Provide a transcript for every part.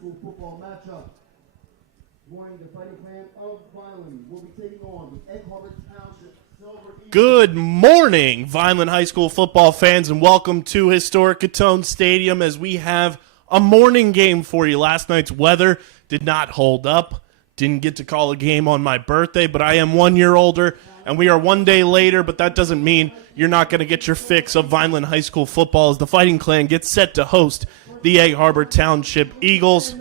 School football matchup. Morning, the Fighting Clan of Vineland will be taking on the Egg Harbor Township Silver Eagles. Good morning, Vineland High School football fans, and welcome to historic Gittone Stadium as we have a morning game for you. Last night's weather did not hold up. Didn't get to call a game on my birthday, but I am 1 year older, and we are 1 day later, but that doesn't mean you're not going to get your fix of Vineland High School football as the Fighting Clan gets set to host the Egg Harbor Township Eagles.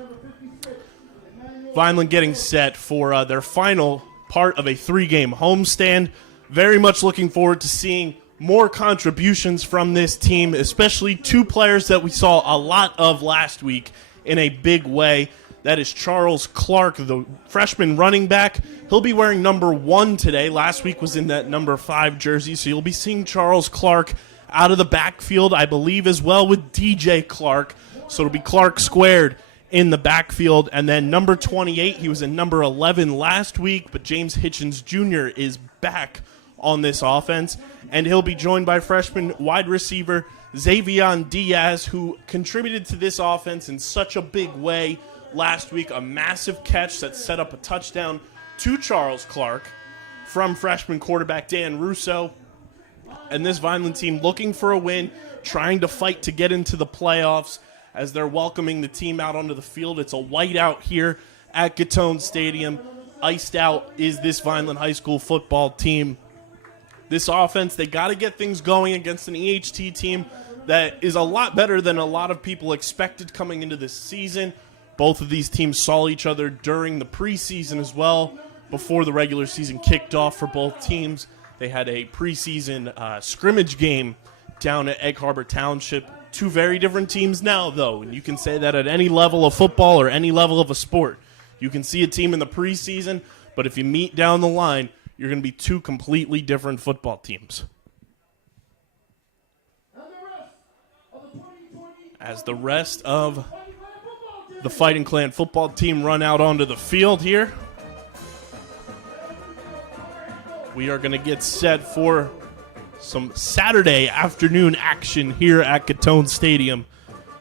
Vineland getting set for their final part of a 3-game homestand. Very much looking forward to seeing more contributions from this team, especially two players that we saw a lot of last week in a big way. That is Charles Clark, the freshman running back. He'll be wearing number 1 today. Last week was in that number 5 jersey, so you'll be seeing Charles Clark out of the backfield, I believe, as well with DJ Clark. So it'll be Clark squared in the backfield. And then number 28, he was in number 11 last week, but James Hitchens Jr. is back on this offense. And he'll be joined by freshman wide receiver Xavier Diaz, who contributed to this offense in such a big way last week. A massive catch that set up a touchdown to Charles Clark from freshman quarterback Dan Russo. And this Vineland team looking for a win, trying to fight to get into the playoffs as they're welcoming the team out onto the field. It's a whiteout here at Gittone Stadium. Iced out is this Vineland High School football team. This offense, they got to get things going against an EHT team that is a lot better than a lot of people expected coming into this season. Both of these teams saw each other during the preseason as well. Before the regular season kicked off for both teams, they had a preseason scrimmage game down at Egg Harbor Township. Two very different teams now, though, and you can say that at any level of football or any level of a sport. You can see a team in the preseason, but if you meet down the line, you're going to be two completely different football teams. As the rest of the Fighting Clan football team run out onto the field here, we are going to get set for some Saturday afternoon action here at Gittone Stadium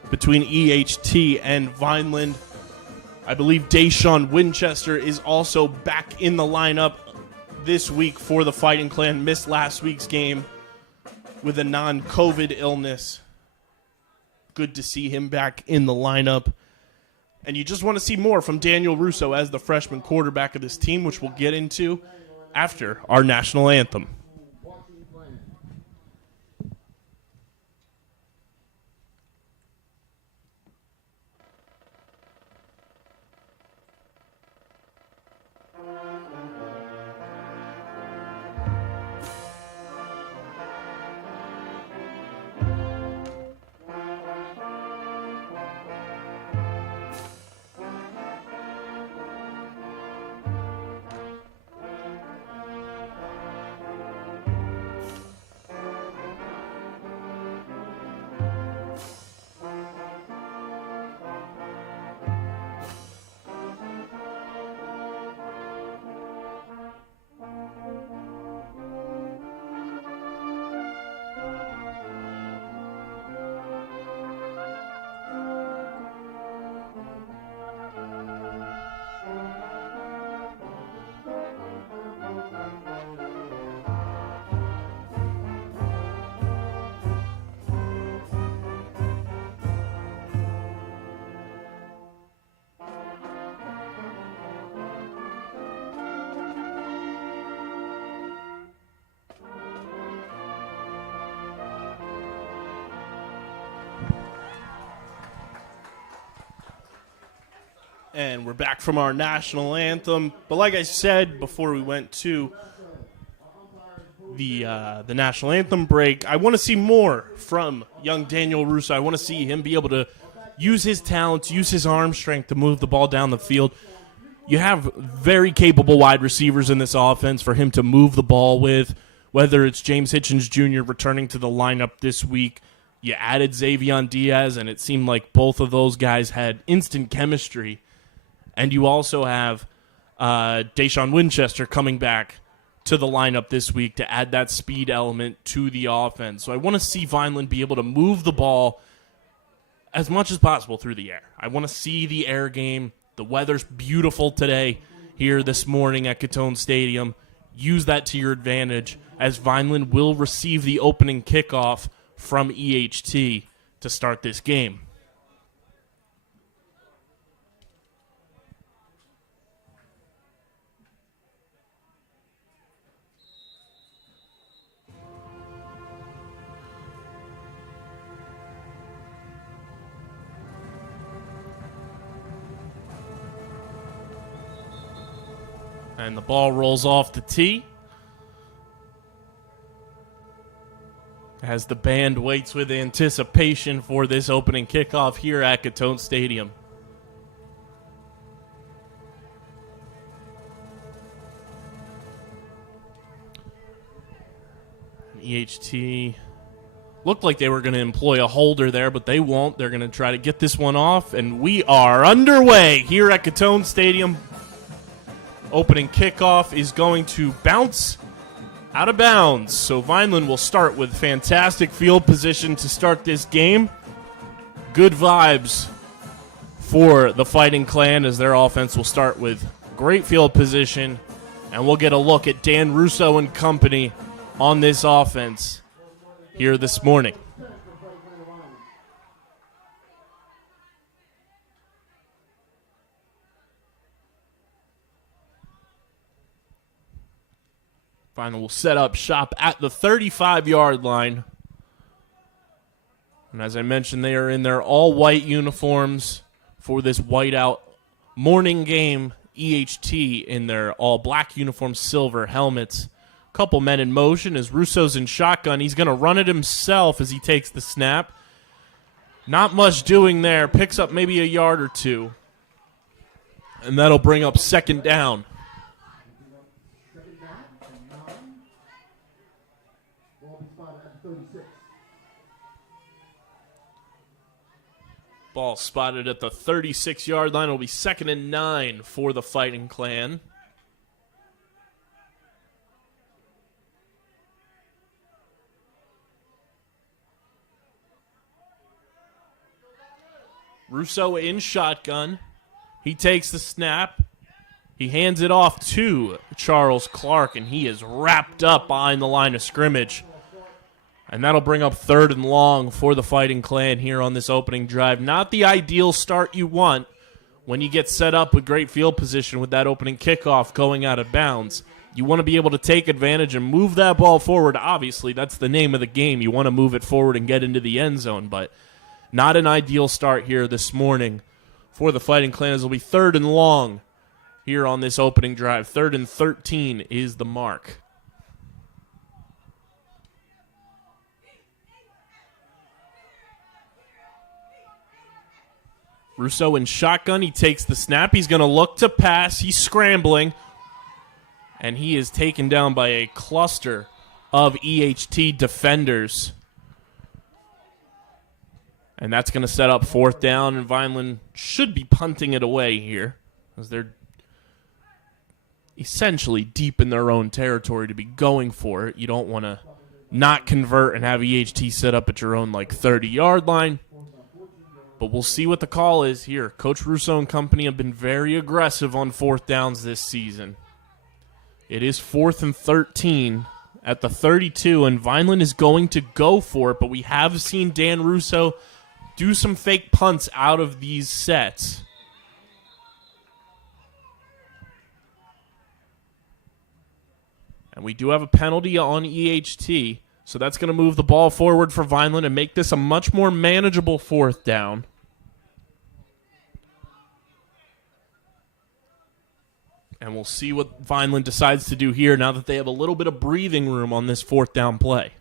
between EHT and Vineland. I believe Deshaun Winchester is also back in the lineup this week for the Fighting Clan. Missed last week's game with a non-COVID illness. Good to see him back in the lineup. And you just want to see more from Daniel Russo as the freshman quarterback of this team, which we'll get into after our national anthem. And we're back from our national anthem. But like I said before we went to the national anthem break, I want to see more from young Daniel Russo. I want to see him be able to use his talents, use his arm strength to move the ball down the field. You have very capable wide receivers in this offense for him to move the ball with, whether it's James Hitchens Jr. returning to the lineup this week. You added Xavier Diaz, and it seemed like both of those guys had instant chemistry. And you also have Deshaun Winchester coming back to the lineup this week to add that speed element to the offense. So I want to see Vineland be able to move the ball as much as possible through the air. I want to see the air game. The weather's beautiful today here this morning at Gittone Stadium. Use that to your advantage as Vineland will receive the opening kickoff from EHT to start this game. And the ball rolls off the tee as the band waits with anticipation for this opening kickoff here at Gittone Stadium. EHT looked like they were going to employ a holder there, but they won't. They're going to try to get this one off, and we are underway here at Gittone Stadium. Opening kickoff is going to bounce out of bounds. So Vineland will start with fantastic field position to start this game. Good vibes for the Fighting Clan as their offense will start with great field position. And we'll get a look at Dan Russo and company on this offense here this morning. Vineland will set up shop at the 35-yard line. And as I mentioned, they are in their all-white uniforms for this whiteout morning game. EHT in their all-black uniforms, silver helmets. Couple men in motion as Russo's in shotgun. He's going to run it himself as he takes the snap. Not much doing there. Picks up maybe a yard or two. And that'll bring up second down. Ball spotted at the 36-yard line. It'll be 2nd and 9 for the Fighting Clan. Russo in shotgun. He takes the snap. He hands it off to Charles Clark, and he is wrapped up behind the line of scrimmage. And that'll bring up 3rd and long for the Fighting Clan here on this opening drive. Not the ideal start you want when you get set up with great field position with that opening kickoff going out of bounds. You want to be able to take advantage and move that ball forward. Obviously, that's the name of the game. You want to move it forward and get into the end zone, but not an ideal start here this morning for the Fighting Clan. It'll be 3rd and long here on this opening drive. 3rd and 13 is the mark. Russo in shotgun. He takes the snap. He's going to look to pass. He's scrambling. And he is taken down by a cluster of EHT defenders. And that's going to set up 4th down. And Vineland should be punting it away here, as they're essentially deep in their own territory to be going for it. You don't want to not convert and have EHT set up at your own 30-yard line. But we'll see what the call is here. Coach Russo and company have been very aggressive on 4th downs this season. It is 4th and 13 at the 32, and Vineland is going to go for it, but we have seen Dan Russo do some fake punts out of these sets. And we do have a penalty on EHT. So that's going to move the ball forward for Vineland and make this a much more manageable 4th down. And we'll see what Vineland decides to do here now that they have a little bit of breathing room on this 4th down play.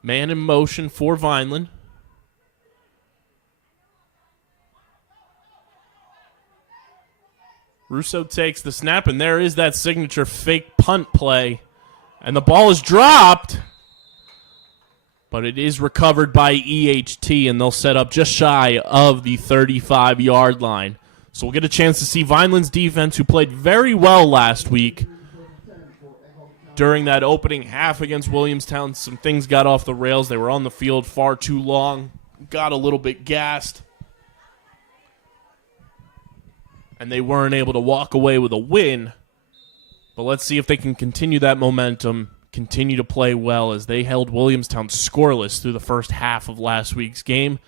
Man in motion for Vineland. Russo takes the snap, and there is that signature fake punt play. And the ball is dropped, but it is recovered by EHT, and they'll set up just shy of the 35-yard line. So we'll get a chance to see Vineland's defense, who played very well last week, during that opening half against Williamstown. Some things got off the rails. They were on the field far too long, got a little bit gassed, and they weren't able to walk away with a win. But let's see if they can continue that momentum, continue to play well, as they held Williamstown scoreless through the first half of last week's game.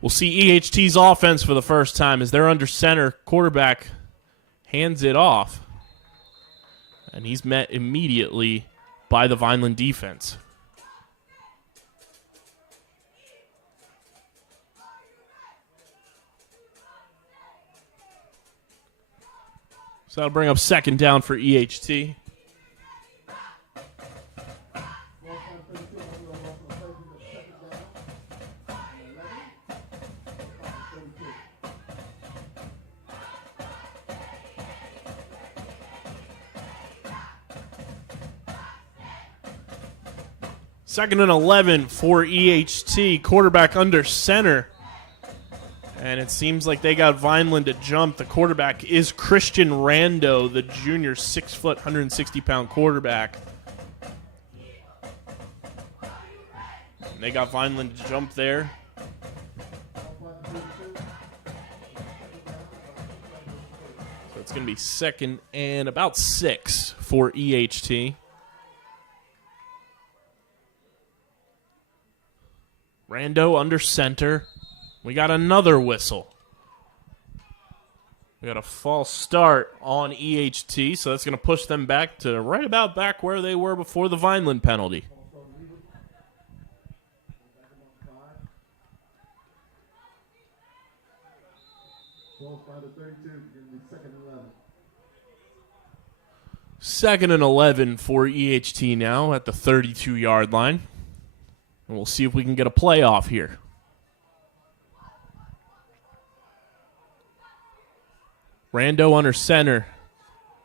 We'll see EHT's offense for the first time as they're under center. Quarterback hands it off, and he's met immediately by the Vineland defense. So that'll bring up second down for EHT. Second and 11 for EHT. Quarterback under center. And it seems like they got Vineland to jump. The quarterback is Christian Rando, the junior 6 foot, 160-pound quarterback. And they got Vineland to jump there. So it's going to be second and about 6 for EHT. Rando under center. We got another whistle. We got a false start on EHT, so that's going to push them back to right about back where they were before the Vineland penalty. Second and 11 for EHT now at the 32-yard line. And we'll see if we can get a playoff here. Rando under center.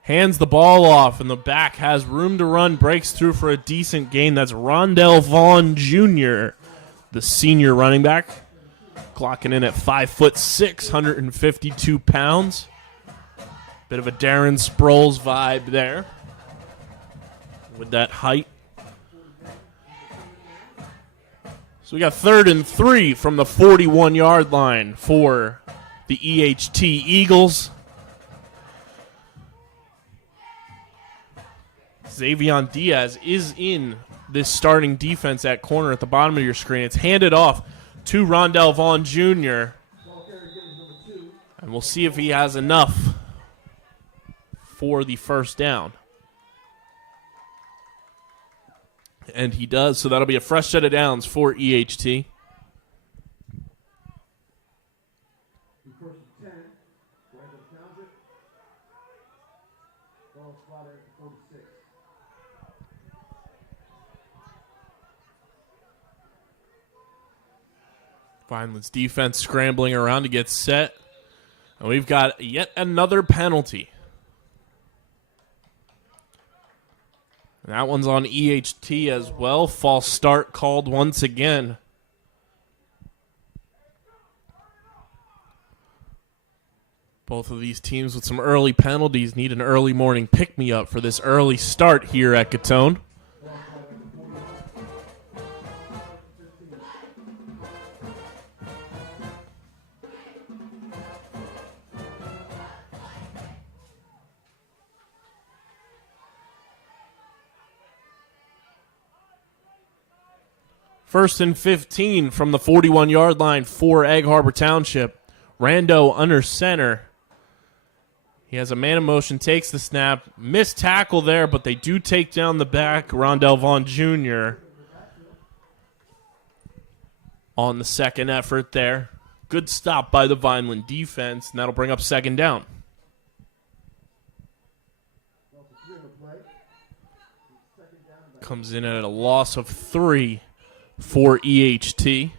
Hands the ball off, and the back has room to run. Breaks through for a decent gain. That's Rondell Vaughn Jr., the senior running back. Clocking in at 5'6", 152 pounds. Bit of a Darren Sproles vibe there with that height. So we got 3rd and 3 from the 41-yard line for the EHT Eagles. Xavion Diaz is in this starting defense at corner at the bottom of your screen. It's handed off to Rondell Vaughn Jr. And we'll see if he has enough for the first down. And he does, so that'll be a fresh set of downs for EHT. Vineland's defense scrambling around to get set. And we've got yet another penalty. And that one's on EHT as well. False start called once again. Both of these teams with some early penalties need an early morning pick-me-up for this early start here at Gittone. First and 15 from the 41-yard line for Egg Harbor Township. Rando under center. He has a man in motion, takes the snap. Missed tackle there, but they do take down the back, Rondell Vaughn Jr. on the second effort there. Good stop by the Vineland defense, and that'll bring up second down. Comes in at a loss of 3 for EHT.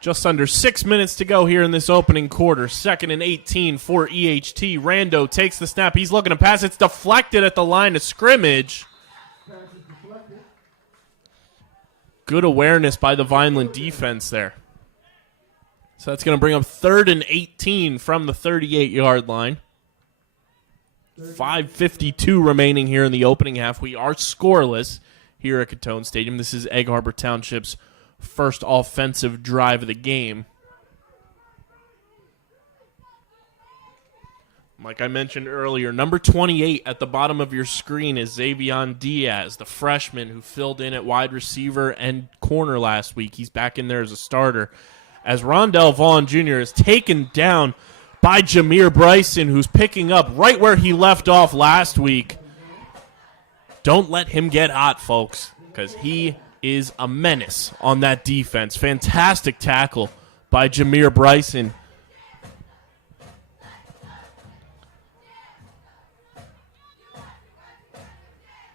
Just under 6 minutes to go here in this opening quarter. 2nd and 18 for EHT. Rando takes the snap. He's looking to pass. It's deflected at the line of scrimmage. Good awareness by the Vineland defense there. So that's going to bring up 3rd and 18 from the 38-yard line. 5:52 remaining here in the opening half. We are scoreless here at Gittone Stadium. This is Egg Harbor Township's first offensive drive of the game. Like I mentioned earlier, number 28 at the bottom of your screen is Xavier Diaz, the freshman who filled in at wide receiver and corner last week. He's back in there as a starter. As Rondell Vaughn Jr. is taken down by Jameer Bryson, who's picking up right where he left off last week. Don't let him get hot, folks, because he is a menace on that defense. Fantastic tackle by Jameer Bryson.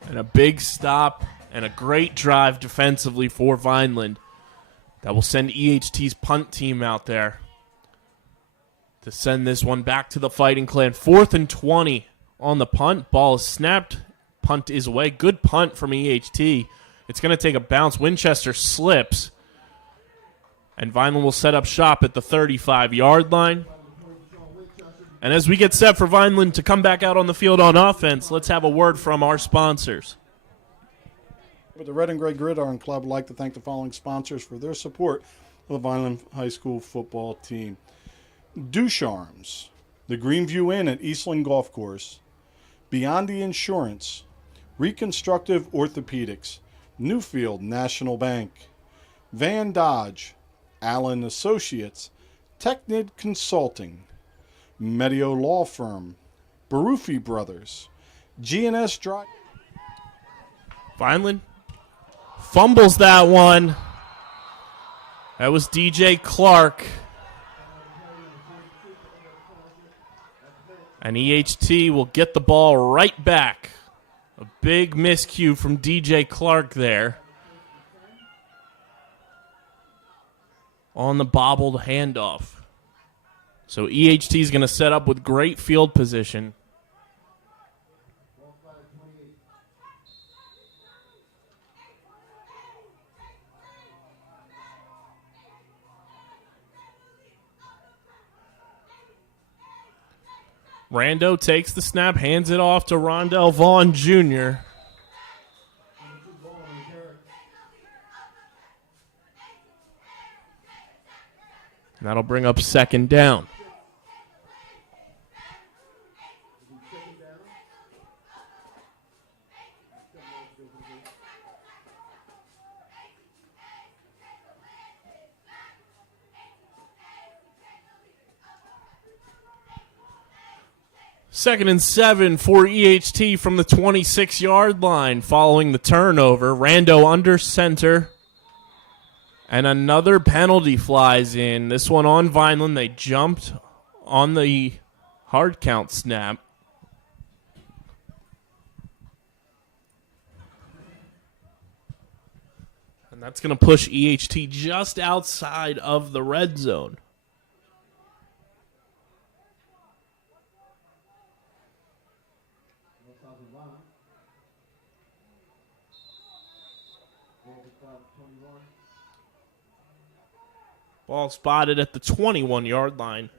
And a big stop and a great drive defensively for Vineland that will send EHT's punt team out there to send this one back to the Fighting Clan. 4th and 20 on the punt. Ball is snapped. Punt is away. Good punt from EHT. It's going to take a bounce. Winchester slips. And Vineland will set up shop at the 35-yard line. And as we get set for Vineland to come back out on the field on offense, let's have a word from our sponsors. But the Red and Gray Gridiron Club would like to thank the following sponsors for their support of the Vineland High School football team. Ducharmes, the Greenview Inn at Eastland Golf Course, Beyond the Insurance, Reconstructive Orthopedics, Newfield National Bank, Van Dodge, Allen Associates, Technid Consulting, Medio Law Firm, Barufi Brothers, G&S Drive. Vineland fumbles that one. That was DJ Clark. And EHT will get the ball right back. A big miscue from DJ Clark there. On the bobbled handoff. So EHT is going to set up with great field position. Rando takes the snap, hands it off to Rondell Vaughn Jr. And that'll bring up 2nd down. Second and 7 for EHT from the 26-yard line following the turnover. Rando under center. And another penalty flies in. This one on Vineland. They jumped on the hard count snap. And that's going to push EHT just outside of the red zone. Ball spotted at the 21-yard line.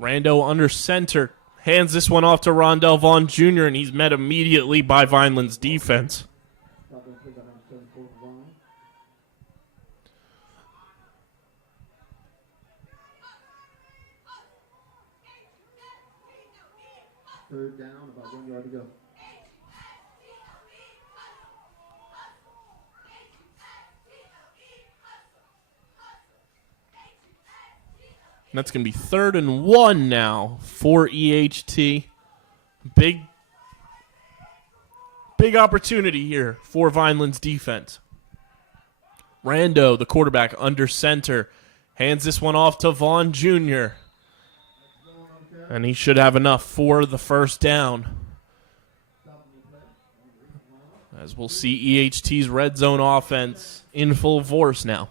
Rando under center. Hands this one off to Rondell Vaughn Jr., and he's met immediately by Vineland's defense. Third down, about 1 yard to go. And that's going to be 3rd and 1 now for EHT. Big opportunity here for Vineland's defense. Rando, the quarterback, under center. Hands this one off to Vaughn Jr. And he should have enough for the 1st down. As we'll see EHT's red zone offense in full force now.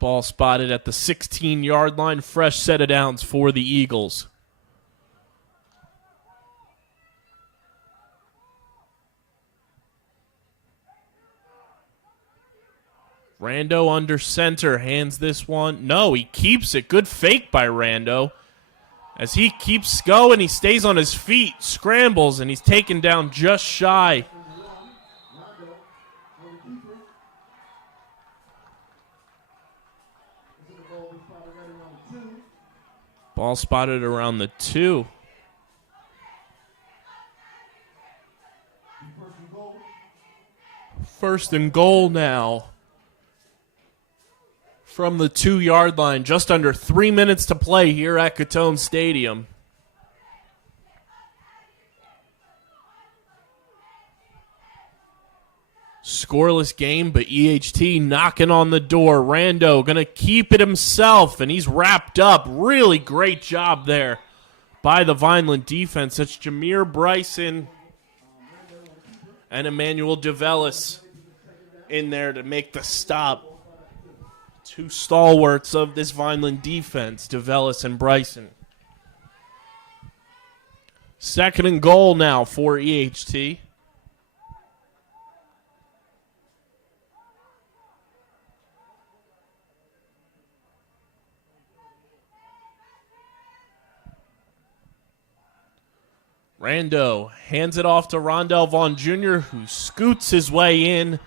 Ball spotted at the 16-yard line. Fresh set of downs for the Eagles. Rando under center, hands this one. No, he keeps it. Good fake by Rando. As he keeps going, he stays on his feet, scrambles, and he's taken down just shy. Ball spotted around the 2. First and goal now from the 2-yard line. Just under 3 minutes to play here at Gittone Stadium. Scoreless game, but EHT knocking on the door. Rando going to keep it himself, and he's wrapped up. Really great job there by the Vineland defense. That's Jameer Bryson and Emmanuel DeVellis in there to make the stop. Two stalwarts of this Vineland defense, DeVellis and Bryson. Second and goal now for EHT. Rando hands it off to Rondell Vaughn Jr., who scoots his way in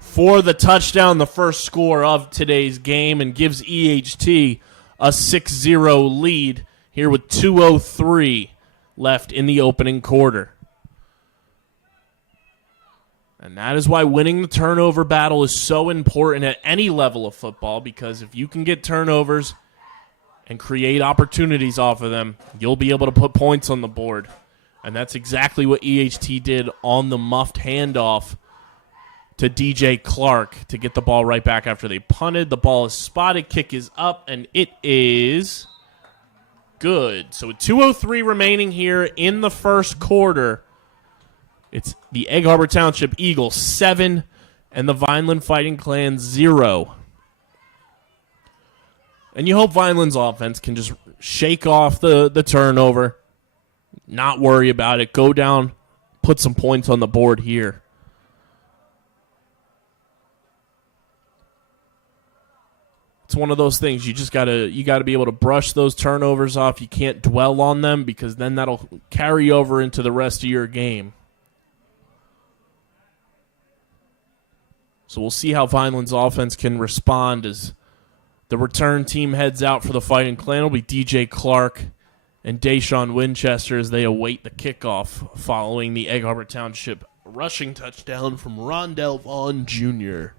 for the touchdown, the first score of today's game, and gives EHT a 6-0 lead here with 2:03 left in the opening quarter. And that is why winning the turnover battle is so important at any level of football, because if you can get turnovers and create opportunities off of them, you'll be able to put points on the board. And that's exactly what EHT did on the muffed handoff to DJ Clark to get the ball right back after they punted. The ball is spotted, kick is up, and it is good. So with 2:03 remaining here in the first quarter, it's the Egg Harbor Township Eagles 7 and the Vineland Fighting Clans 0. And you hope Vineland's offense can just shake off the turnover, not worry about it, go down, put some points on the board here. It's one of those things you gotta be able to brush those turnovers off. You can't dwell on them, because then that'll carry over into the rest of your game. So we'll see how Vineland's offense can respond as the return team heads out for the Fighting Clan. It'll be DJ Clark and Deshaun Winchester as they await the kickoff following the Egg Harbor Township rushing touchdown from Rondell Vaughn Jr.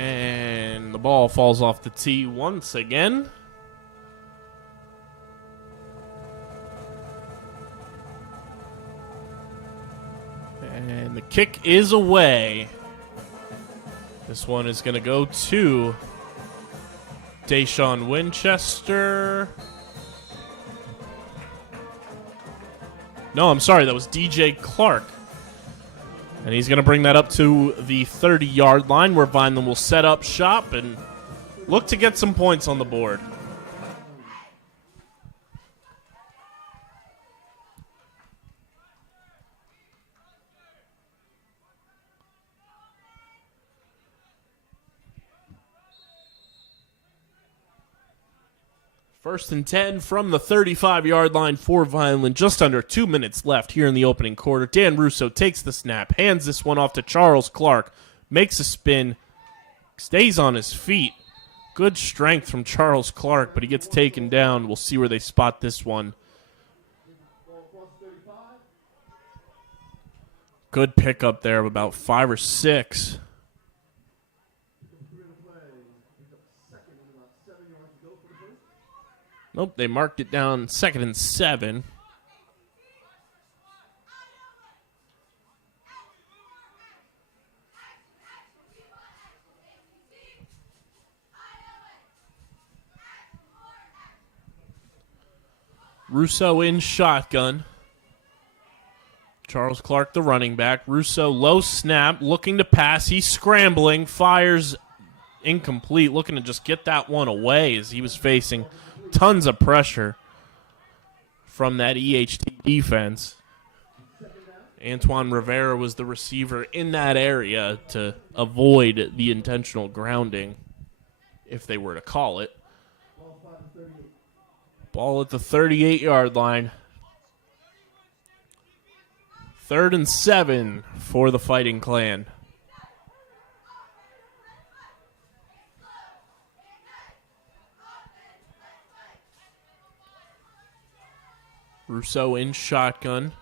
And the ball falls off the tee once again. And the kick is away. This one is going to go to Deshaun Winchester. No, I'm sorry. That was DJ Clark. And he's going to bring that up to the 30-yard line, where Vineland will set up shop and look to get some points on the board. First and 10 from the 35-yard line for Vineland. Just under 2 minutes left here in the opening quarter. Dan Russo takes the snap, hands this one off to Charles Clark, makes a spin, stays on his feet. Good strength from Charles Clark, but he gets taken down. We'll see where they spot this one. Good pickup there of about 5 or 6. Nope, they marked it down 2nd and 7. Russo in shotgun. Charles Clark, the running back. Russo, low snap, looking to pass. He's scrambling, fires incomplete, looking to just get that one away as he was facing tons of pressure from that EHT defense. Antoine Rivera was the receiver in that area to avoid the intentional grounding, if they were to call it. Ball at the 38-yard line. 3rd and 7 for the Fighting Clan. Russo in shotgun.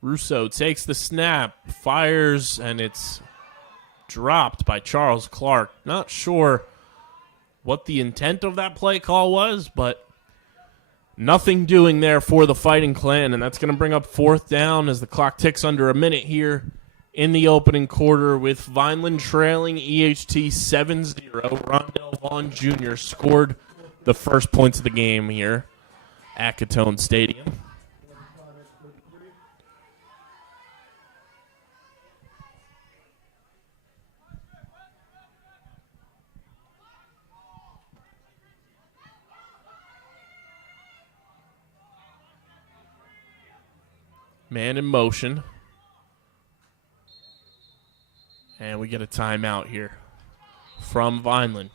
Russo takes the snap, fires, and it's dropped by Charles Clark. Not sure what the intent of that play call was, but nothing doing there for the Fighting Clan, and that's going to bring up 4th down as the clock ticks under a minute here in the opening quarter with Vineland trailing EHT 7-0. Rondell Vaughn Jr. scored the first points of the game here at Gittone Stadium. Man in motion. And we get a timeout here from Vineland.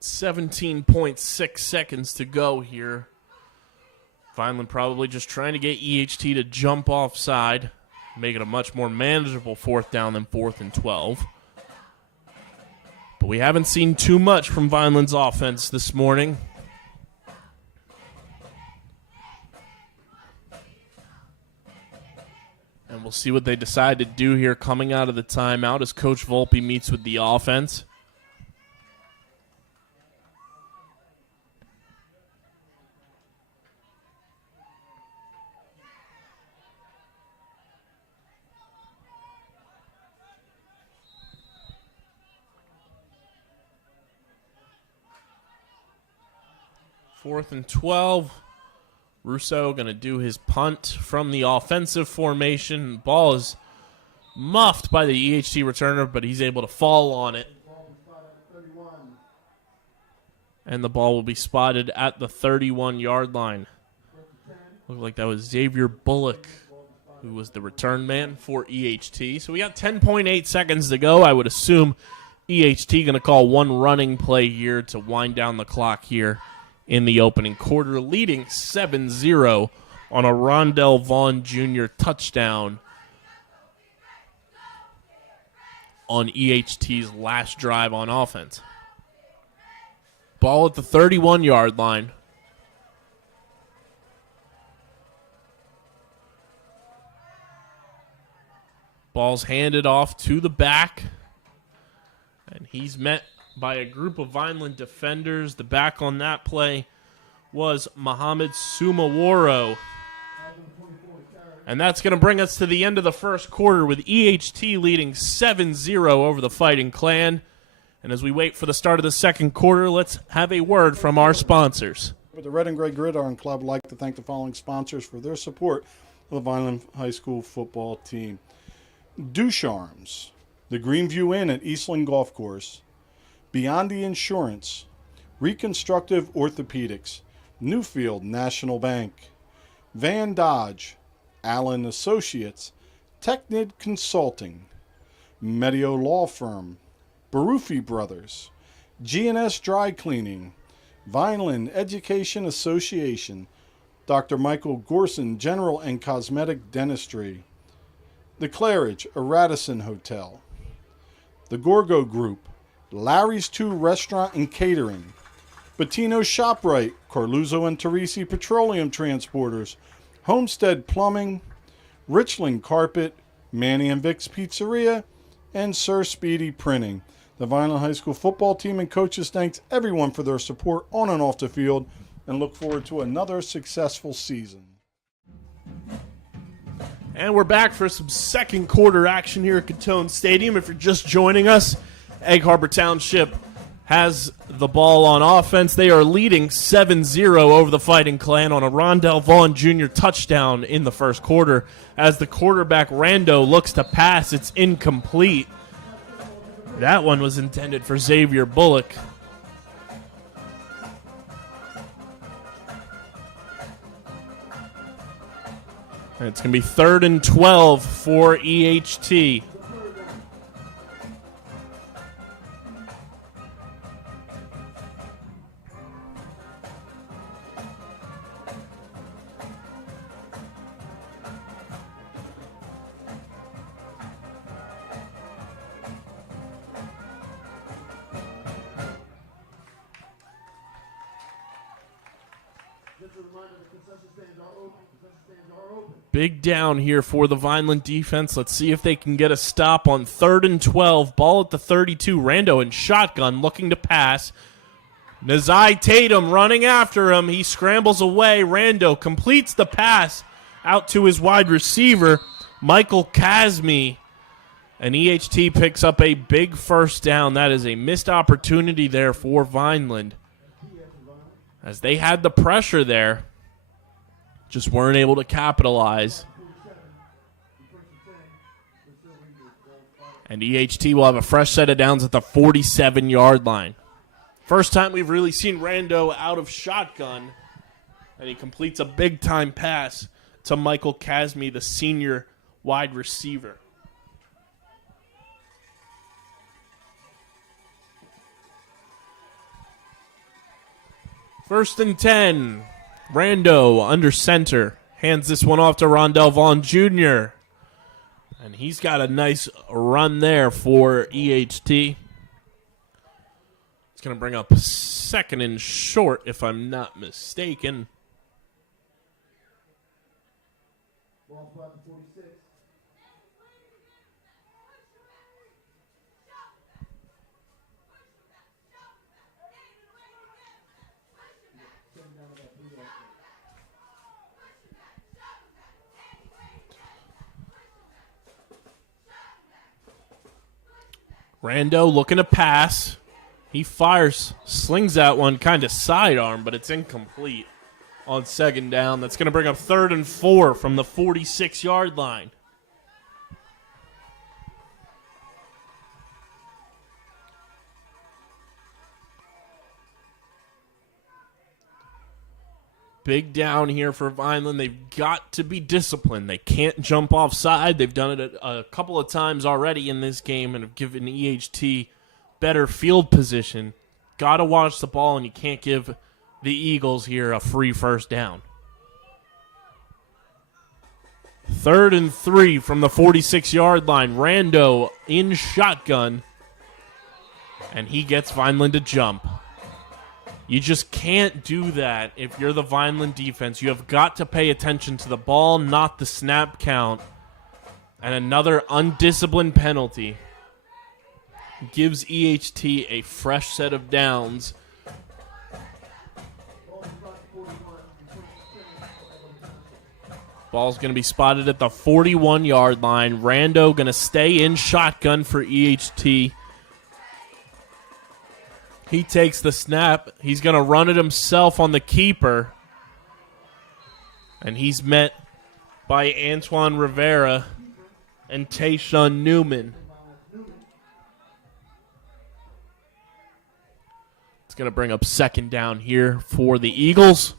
17.6 seconds to go here. Vineland probably just trying to get EHT to jump offside, make it a much more manageable 4th down than 4th and 12. But we haven't seen too much from Vineland's offense this morning. And we'll see what they decide to do here coming out of the timeout as Coach Volpe meets with the offense. Fourth and 12. Russo going to do his punt from the offensive formation. Ball is muffed by the EHT returner, but he's able to fall on it. And the ball will be spotted at the 31-yard line. Looked like that was Xavier Bullock, who was the return man for EHT. So we got 10.8 seconds to go. I would assume EHT going to call one running play here to wind down the clock here in the opening quarter, leading 7-0 on a Rondell Vaughn Jr. touchdown on EHT's last drive on offense. Ball at the 31-yard line. Ball's handed off to the back, and he's met by a group of Vineland defenders. The back on that play was Muhammad Sumaworo. And that's going to bring us to the end of the first quarter with EHT leading 7-0 over the Fighting Clan. And as we wait for the start of the second quarter, let's have a word from our sponsors. The Red and Gray Gridiron Club would like to thank the following sponsors for their support of the Vineland High School football team. Ducharmes, the Greenview Inn at Eastland Golf Course, Beyond the Insurance, Reconstructive Orthopedics, Newfield National Bank, Van Dodge, Allen Associates, Technid Consulting, Medio Law Firm, Barufi Brothers, G&S Dry Cleaning, Vineland Education Association, Dr. Michael Gorson General and Cosmetic Dentistry, The Claridge, a Radisson Hotel, The Gorgo Group, Larry's 2 Restaurant and Catering, Bettino ShopRite, Carluzzo and Teresi Petroleum Transporters, Homestead Plumbing, Richland Carpet, Manny and Vic's Pizzeria, and Sir Speedy Printing. The Vineland High School football team and coaches thanks everyone for their support on and off the field and look forward to another successful season. And we're back for some second quarter action here at Gittone Stadium. If you're just joining us, Egg Harbor Township has the ball on offense. They are leading 7-0 over the Fighting Clan on a Rondell Vaughn Jr. touchdown in the first quarter. As the quarterback, Rando, looks to pass, it's incomplete. That one was intended for Xavier Bullock. And it's going to be 3rd and 12 for EHT. Big down here for the Vineland defense. Let's see if they can get a stop on 3rd and 12. Ball at the 32. Rando in shotgun looking to pass. Nazai Tatum running after him. He scrambles away. Rando completes the pass out to his wide receiver, Michael Kazmi. And EHT picks up a big first down. That is a missed opportunity there for Vineland, as they had the pressure there. Just weren't able to capitalize. And EHT will have a fresh set of downs at the 47-yard line. First time we've really seen Rando out of shotgun. And he completes a big-time pass to Michael Kazmi, the senior wide receiver. First and 10. Rando under center. Hands this one off to Rondell Vaughn Jr. And he's got a nice run there for EHT. It's going to bring up 2nd and short, if I'm not mistaken. Ball spot 46. Rando looking to pass. He fires, slings that one, kind of sidearm, but it's incomplete on 2nd down. That's going to bring up 3rd and 4 from the 46-yard line. Big down here for Vineland. They've got to be disciplined. They can't jump offside. They've done it a couple of times already in this game and have given EHT better field position. Got to watch the ball, and you can't give the Eagles here a free first down. 3rd and 3 from the 46-yard line. Rando in shotgun, and he gets Vineland to jump. You just can't do that if you're the Vineland defense. You have got to pay attention to the ball, not the snap count. And another undisciplined penalty gives EHT a fresh set of downs. Ball's going to be spotted at the 41-yard line. Rando going to stay in shotgun for EHT. He takes the snap. He's going to run it himself on the keeper. And he's met by Antoine Rivera and Tayshawn Newman. It's going to bring up 2nd down here for the Eagles.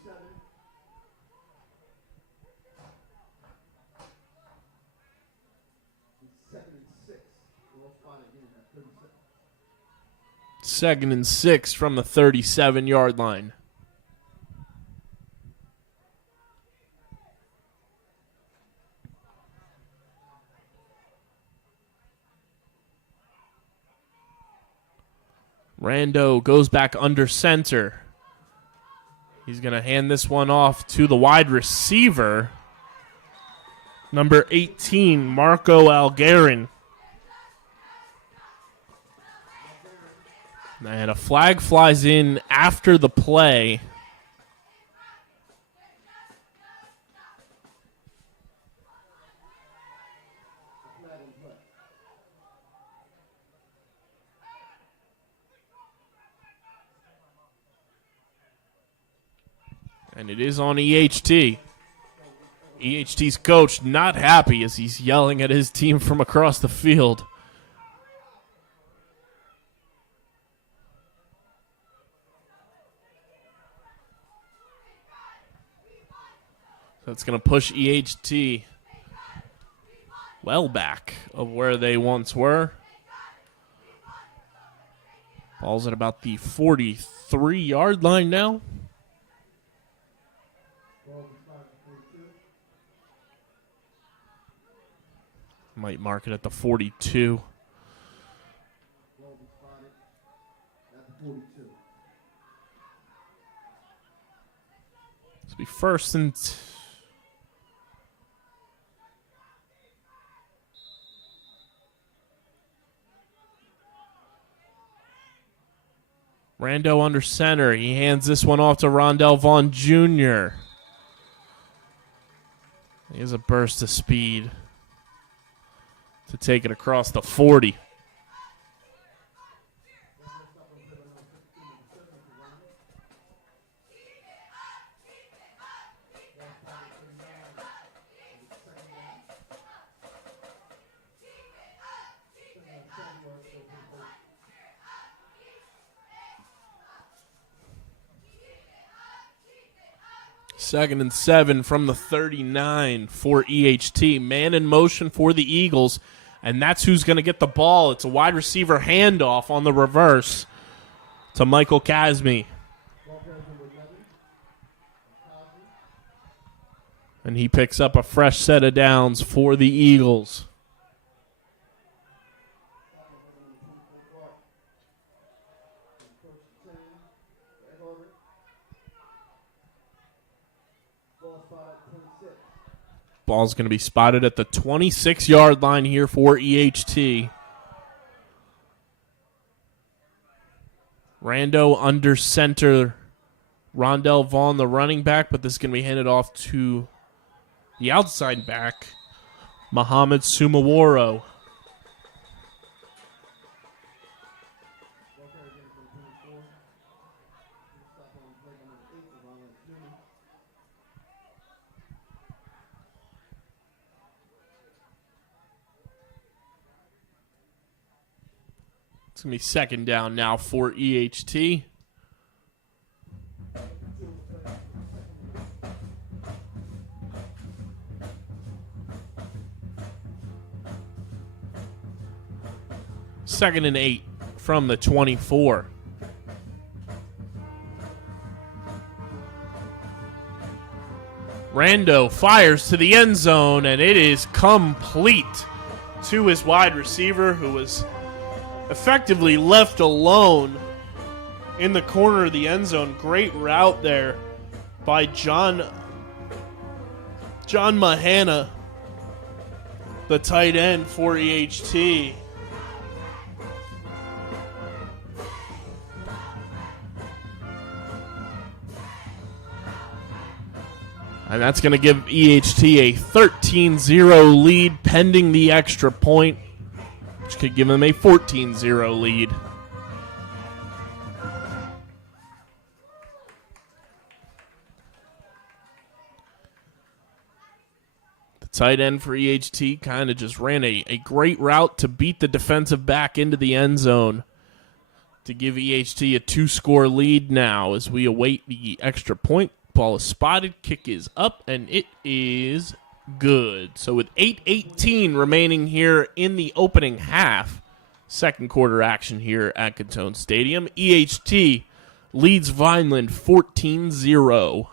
Second and 6 from the 37-yard line. Rando goes back under center. He's going to hand this one off to the wide receiver, number 18, Marco Algarin. And a flag flies in after the play. And it is on EHT. EHT's coach not happy as he's yelling at his team from across the field. That's going to push EHT well back of where they once were. Ball's at about the 43-yard line now. Might mark it at the 42. This will be first and... Rando under center. He hands this one off to Rondell Vaughn Jr. He has a burst of speed to take it across the 40. Second and 7 from the 39 for EHT. Man in motion for the Eagles, and that's who's going to get the ball. It's a wide receiver handoff on the reverse to Michael Casme. And he picks up a fresh set of downs for the Eagles. Ball's going to be spotted at the 26-yard line here for EHT. Rando under center. Rondell Vaughn, the running back, but this is going to be handed off to the outside back, Muhammad Sumaworo. It's going to be second down now for EHT. Second and 8 from the 24. Rando fires to the end zone, and it is complete to his wide receiver, who was effectively left alone in the corner of the end zone. Great route there by John Mahana, the tight end for EHT. And that's going to give EHT a 13-0 lead pending the extra point, which could give them a 14-0 lead. The tight end for EHT kind of just ran a great route to beat the defensive back into the end zone to give EHT a 2-score lead now as we await the extra point. Ball is spotted, kick is up, and it is good. So with 8:18 remaining here in the opening half, second quarter action here at Gittone Stadium, EHT leads Vineland 14-0.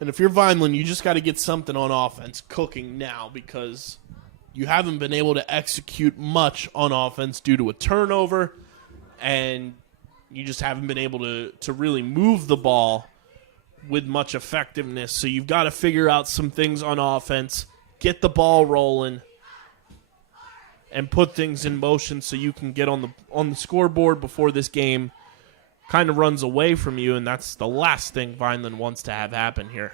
And if you're Vineland, you just got to get something on offense cooking now, because you haven't been able to execute much on offense due to a turnover, and you just haven't been able to really move the ball with much effectiveness. So you've got to figure out some things on offense, get the ball rolling, and put things in motion so you can get on the scoreboard before this game kind of runs away from you, and that's the last thing Vineland wants to have happen here.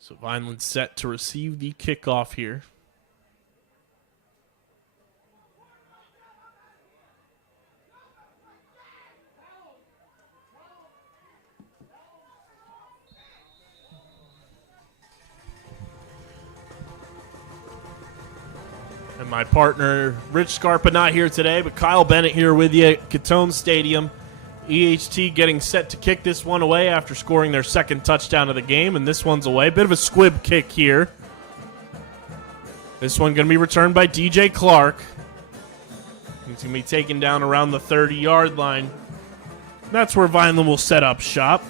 So Vineland set to receive the kickoff here. And my partner, Rich Scarpa, not here today, but Kyle Bennett here with you at Gittone Stadium. EHT getting set to kick this one away after scoring their second touchdown of the game, and this one's away. Bit of a squib kick here. This one going to be returned by DJ Clark. He's going to be taken down around the 30-yard line. That's where Vineland will set up shop.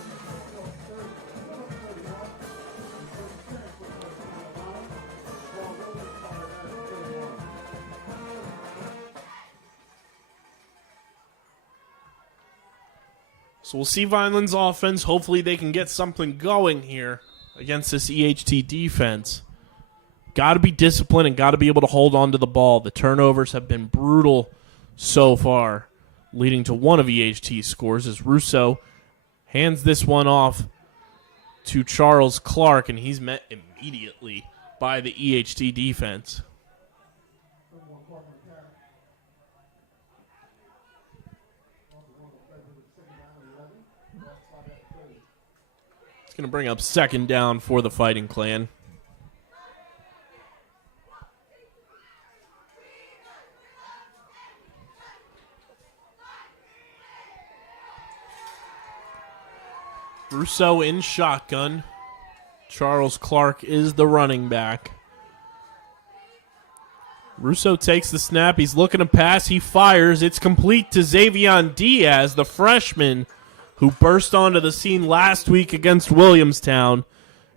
So we'll see Vineland's offense. Hopefully they can get something going here against this EHT defense. Got to be disciplined and got to be able to hold on to the ball. The turnovers have been brutal so far, leading to one of EHT's scores as Russo hands this one off to Charles Clark, and he's met immediately by the EHT defense. Going to bring up second down for the Fighting Clan. Russo in shotgun. Charles Clark is the running back. Russo takes the snap. He's looking to pass. He fires. It's complete to Xavion Diaz, the freshman, who burst onto the scene last week against Williamstown,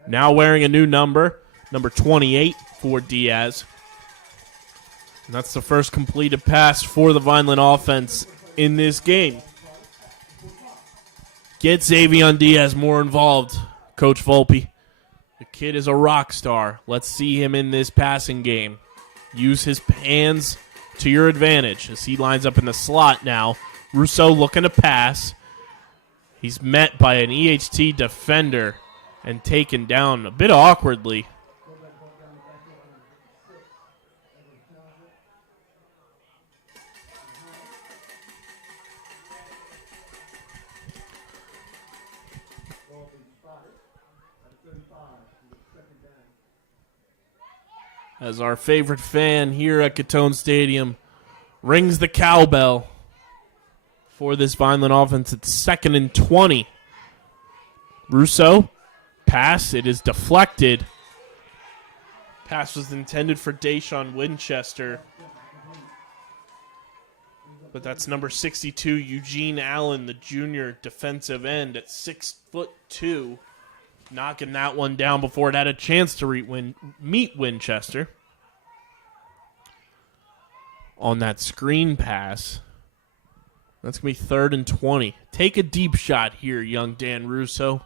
now wearing a new number 28 for Diaz. And that's the first completed pass for the Vineland offense in this game. Get Xavion Diaz more involved, Coach Volpe. The kid is a rock star. Let's see him in this passing game. Use his hands to your advantage as he lines up in the slot now. Russo looking to pass. He's met by an EHT defender and taken down a bit awkwardly. As our favorite fan here at Gittone Stadium rings the cowbell for this Vineland offense. It's 2nd and 20. Russo, pass. It is deflected. Pass was intended for Deshaun Winchester. But that's number 62, Eugene Allen, the junior defensive end at 6'2", knocking that one down before it had a chance to meet Winchester. On that screen pass. That's going to be 3rd and 20. Take a deep shot here, young Dan Russo.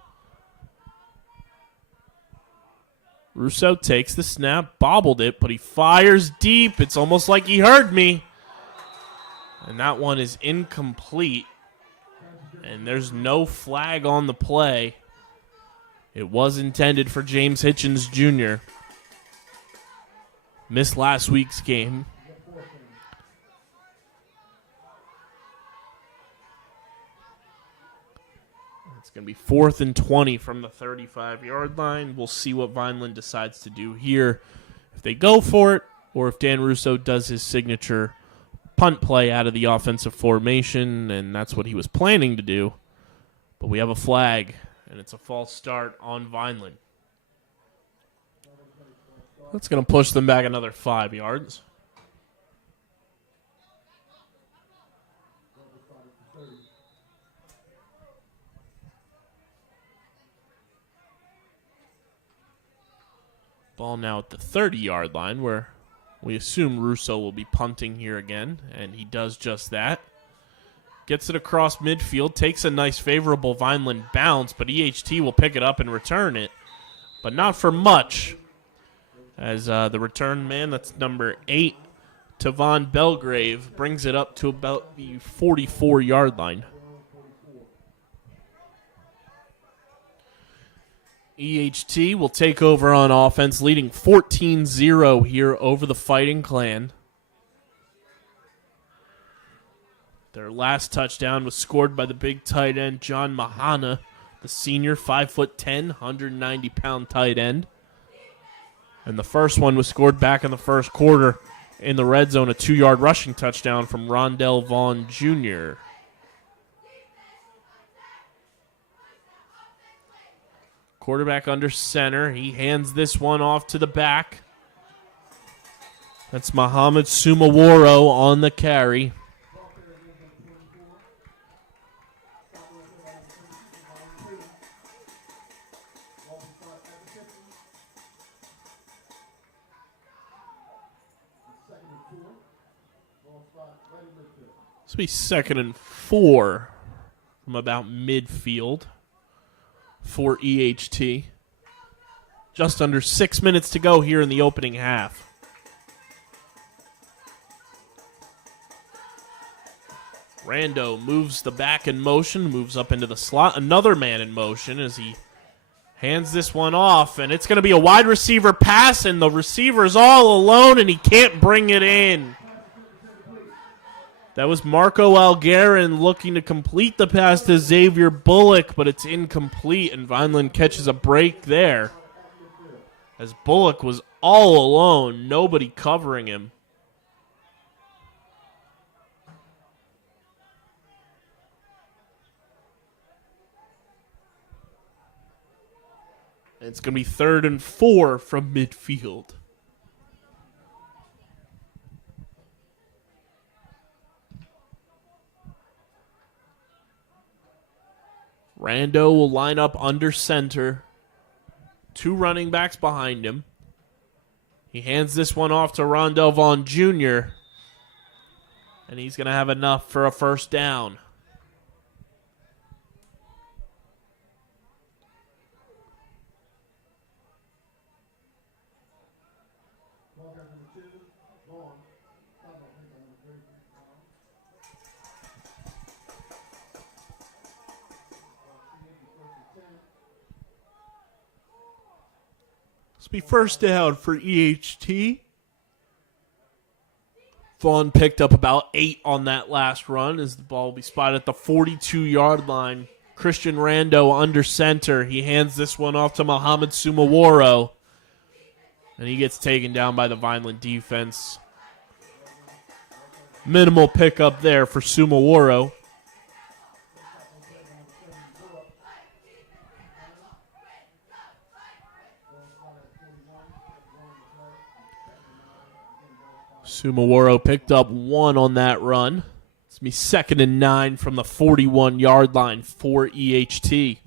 Russo takes the snap, bobbled it, but he fires deep. It's almost like he heard me. And that one is incomplete. And there's no flag on the play. It was intended for James Hitchens Jr. Missed last week's game. Going to be 4th and 20 from the 35-yard line. We'll see what Vineland decides to do here. If they go for it, or if Dan Russo does his signature punt play out of the offensive formation, and that's what he was planning to do. But we have a flag, and it's a false start on Vineland. That's going to push them back another 5 yards. Ball now at the 30-yard line, where we assume Russo will be punting here again, and he does just that. Gets it across midfield, takes a nice favorable Vineland bounce, but EHT will pick it up and return it, but not for much, as the return man, that's number 8, Tavon Belgrave, brings it up to about the 44-yard line. EHT will take over on offense, leading 14-0 here over the Fighting Clan. Their last touchdown was scored by the big tight end, John Mahana, the senior, 5'10", 190-pound tight end. And the first one was scored back in the first quarter in the red zone, a 2-yard rushing touchdown from Rondell Vaughn Jr. Quarterback under center. He hands this one off to the back. That's Muhammad Sumaworo on the carry. This will be 2nd and 4 from about midfield for EHT. Just under 6 minutes to go here in the opening half. Rando moves the back in motion, moves up into the slot. Another man in motion as he hands this one off, and it's going to be a wide receiver pass, and the receiver's all alone, and he can't bring it in. That was Marco Algarin looking to complete the pass to Xavier Bullock, but it's incomplete, and Vineland catches a break there. As Bullock was all alone, nobody covering him. And it's going to be 3rd and 4 from midfield. Rando will line up under center. 2 running backs behind him. He hands this one off to Rondell Vaughn Jr. And he's going to have enough for a first down. This will be first down for EHT. Vaughn picked up about 8 on that last run as the ball will be spotted at the 42-yard line. Christian Rando under center. He hands this one off to Muhammad Sumaworo. And he gets taken down by the Vineland defense. Minimal pickup there for Sumaworo. Sumaworo picked up 1 on that run. It's going to be 2nd and 9 from the 41-yard line for EHT.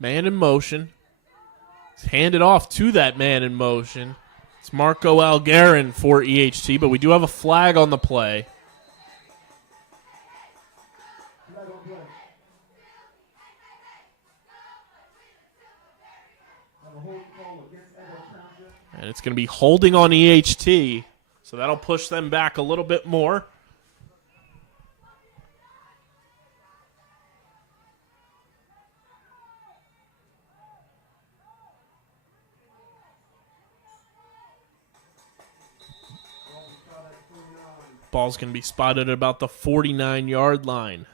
Man in motion. It's handed off to that man in motion. It's Marco Algarin for EHT, but we do have a flag on the play. And it's going to be holding on EHT, so that'll push them back a little bit more. Ball's going to be spotted at about the 49-yard line.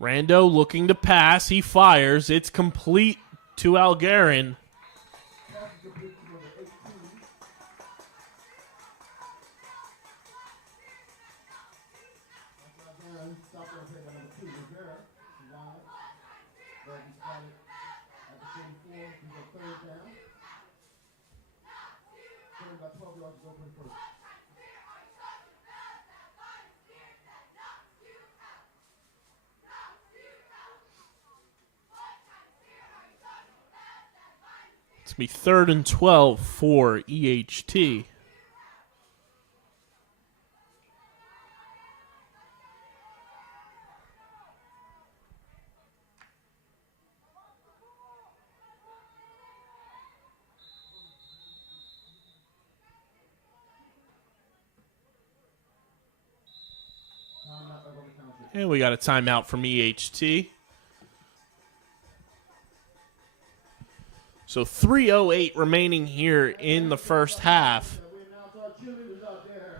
Rando looking to pass. He fires. It's complete to Algarin. Ball be spotted at the 44. He's on third down. Third about 12 yards to go for the first. It's going to be 3rd and 12 for EHT. And we got a timeout from EHT. So 3:08 remaining here in the first half.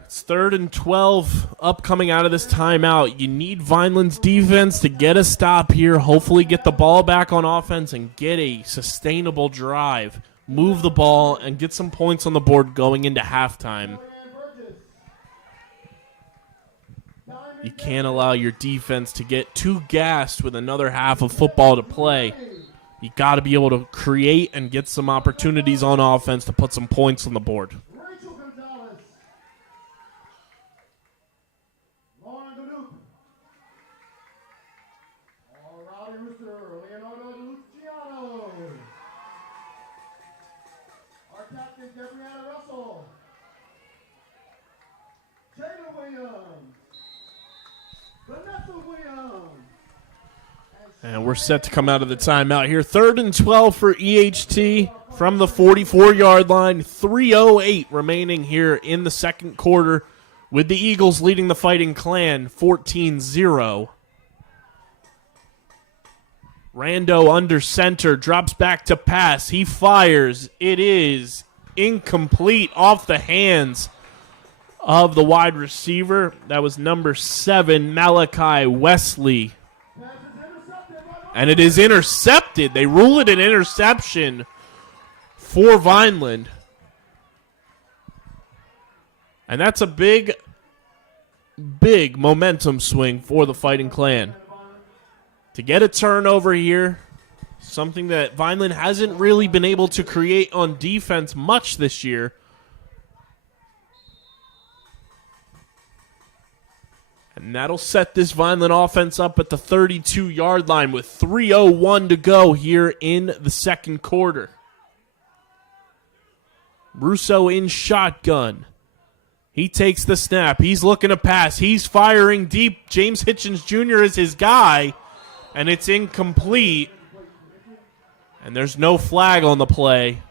It's 3rd and 12 up coming out of this timeout. You need Vineland's defense to get a stop here, hopefully get the ball back on offense and get a sustainable drive. Move the ball and get some points on the board going into halftime. You can't allow your defense to get too gassed with another half of football to play. You got to be able to create and get some opportunities on offense to put some points on the board. And we're set to come out of the timeout here. 3rd and 12 for EHT from the 44-yard line. 3:08 remaining here in the second quarter with the Eagles leading the Fighting Clan 14-0. Rando under center, drops back to pass. He fires. It is incomplete off the hands of the wide receiver. That was number 7, Malachi Wesley. And it is intercepted. They rule it an interception for Vineland. And that's a big, big momentum swing for the Fighting Clan. To get a turnover here, something that Vineland hasn't really been able to create on defense much this year. And that'll set this Vineland offense up at the 32-yard line with 3:01 to go here in the second quarter. Russo in shotgun. He takes the snap. He's looking to pass. He's firing deep. James Hitchens Jr. is his guy, and it's incomplete. And there's no flag on the play.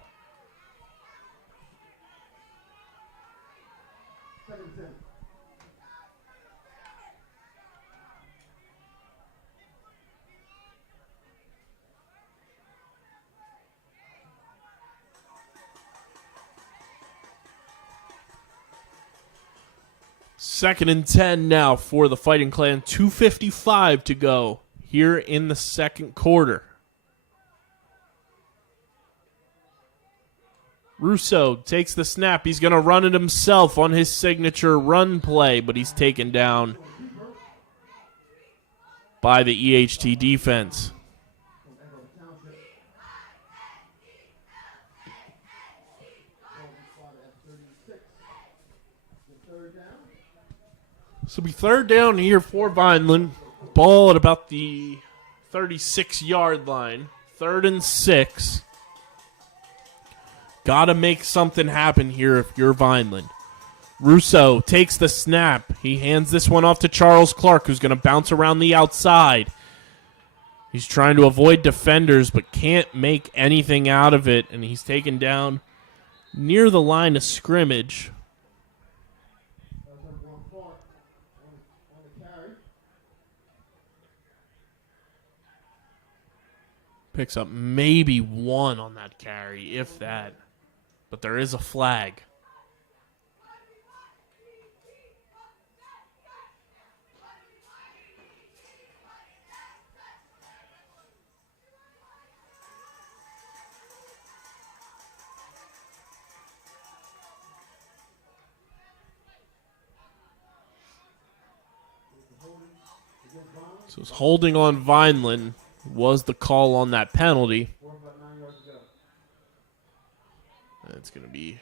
Second and 10 now for the Fighting Clan. 2:55 to go here in the second quarter. Russo takes the snap. He's going to run it himself on his signature run play, but he's taken down by the EHT defense. So it'll be 3rd down here for Vineland. Ball at about the 36-yard line. 3rd and 6. Got to make something happen here if you're Vineland. Russo takes the snap. He hands this one off to Charles Clark, who's going to bounce around the outside. He's trying to avoid defenders, but can't make anything out of it, and he's taken down near the line of scrimmage. Picks up maybe 1 on that carry, if that. But there is a flag. So it's holding on Vineland. was the call on that penalty. It's going to be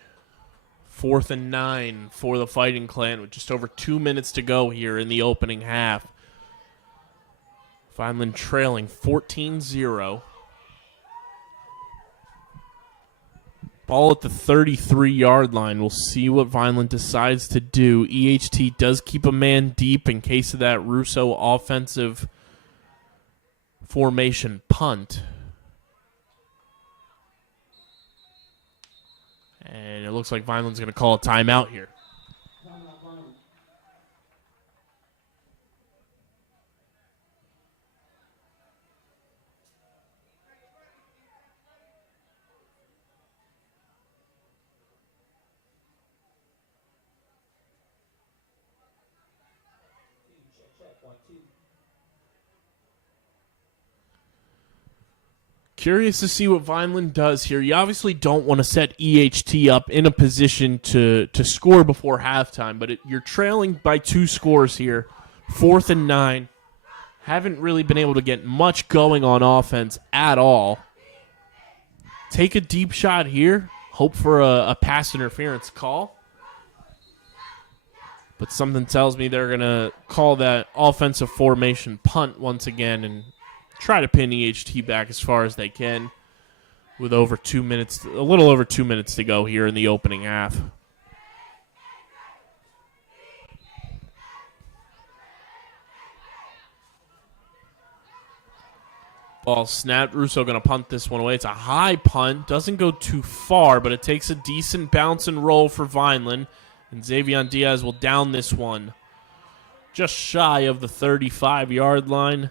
4th and 9 for the Fighting Clan with just over 2 minutes to go here in the opening half. Vineland trailing 14-0. Ball at the 33-yard line. We'll see what Vineland decides to do. EHT does keep a man deep in case of that Russo offensive formation punt. And it looks like Vineland's going to call a timeout here. Curious to see what Vineland does here. You obviously don't want to set EHT up in a position to score before halftime, but you're trailing by 2 scores here. 4th and 9. Haven't really been able to get much going on offense at all. Take a deep shot here. Hope for a pass interference call. But something tells me they're going to call that offensive formation punt once again and try to pin EHT back as far as they can with over 2 minutes, a little over 2 minutes to go here in the opening half. Ball snapped. Russo going to punt this one away. It's a high punt. Doesn't go too far, but it takes a decent bounce and roll for Vineland. And Xavier Diaz will down this one just shy of the 35-yard line.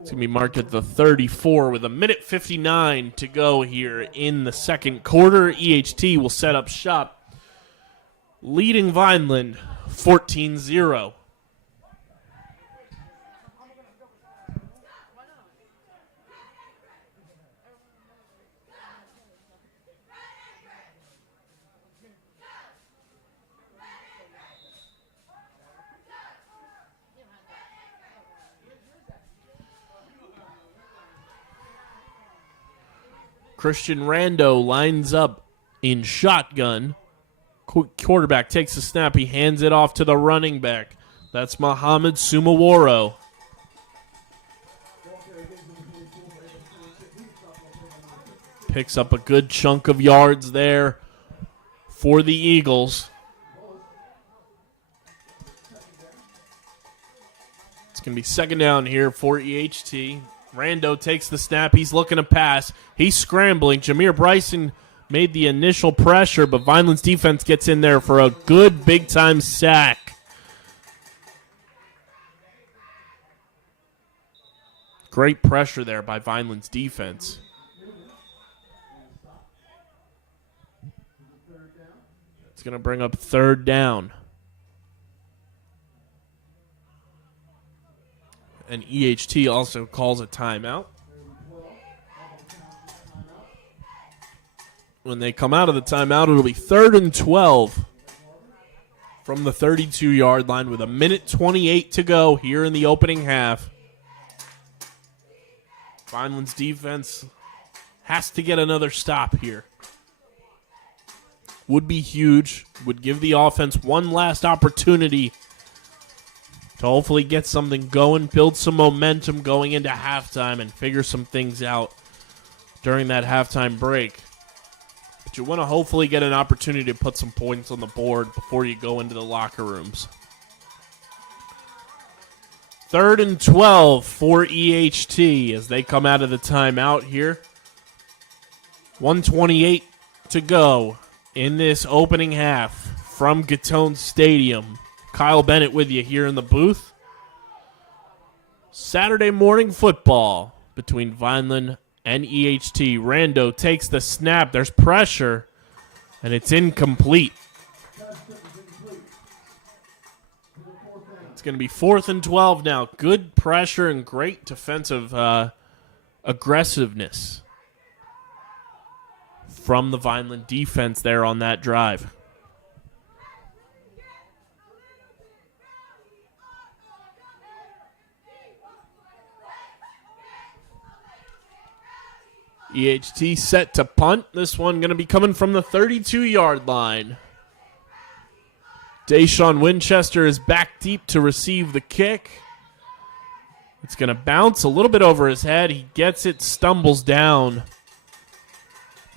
It's going to be marked at the 34 with 1:59 to go here in the second quarter. EHT will set up shop, leading Vineland 14-0. Christian Rando lines up in shotgun. Quarterback takes the snap. He hands it off to the running back. That's Muhammad Sumaworo. Picks up a good chunk of yards there for the Eagles. It's going to be second down here for EHT. Rando takes the snap. He's looking to pass. He's scrambling. Jameer Bryson made the initial pressure, but Vineland's defense gets in there for a good big-time sack. Great pressure there by Vineland's defense. It's going to bring up third down. And EHT also calls a timeout. When they come out of the timeout, it'll be 3rd and 12 from the 32-yard line with 1:28 to go here in the opening half. Vineland's defense has to get another stop here. Would be huge. Would give the offense one last opportunity to hopefully get something going, build some momentum going into halftime, and figure some things out during that halftime break. But you want to hopefully get an opportunity to put some points on the board before you go into the locker rooms. 3rd and 12 for EHT as they come out of the timeout here. 1:28 to go in this opening half from Gittone Stadium. Kyle Bennett with you here in the booth. Saturday morning football between Vineland and EHT. Rando takes the snap. There's pressure, and it's incomplete. It's going to be 4th and 12 now. Good pressure and great defensive aggressiveness from the Vineland defense there on that drive. EHT set to punt. This one going to be coming from the 32-yard line. Deshaun Winchester is back deep to receive the kick. It's going to bounce a little bit over his head. He gets it, stumbles down.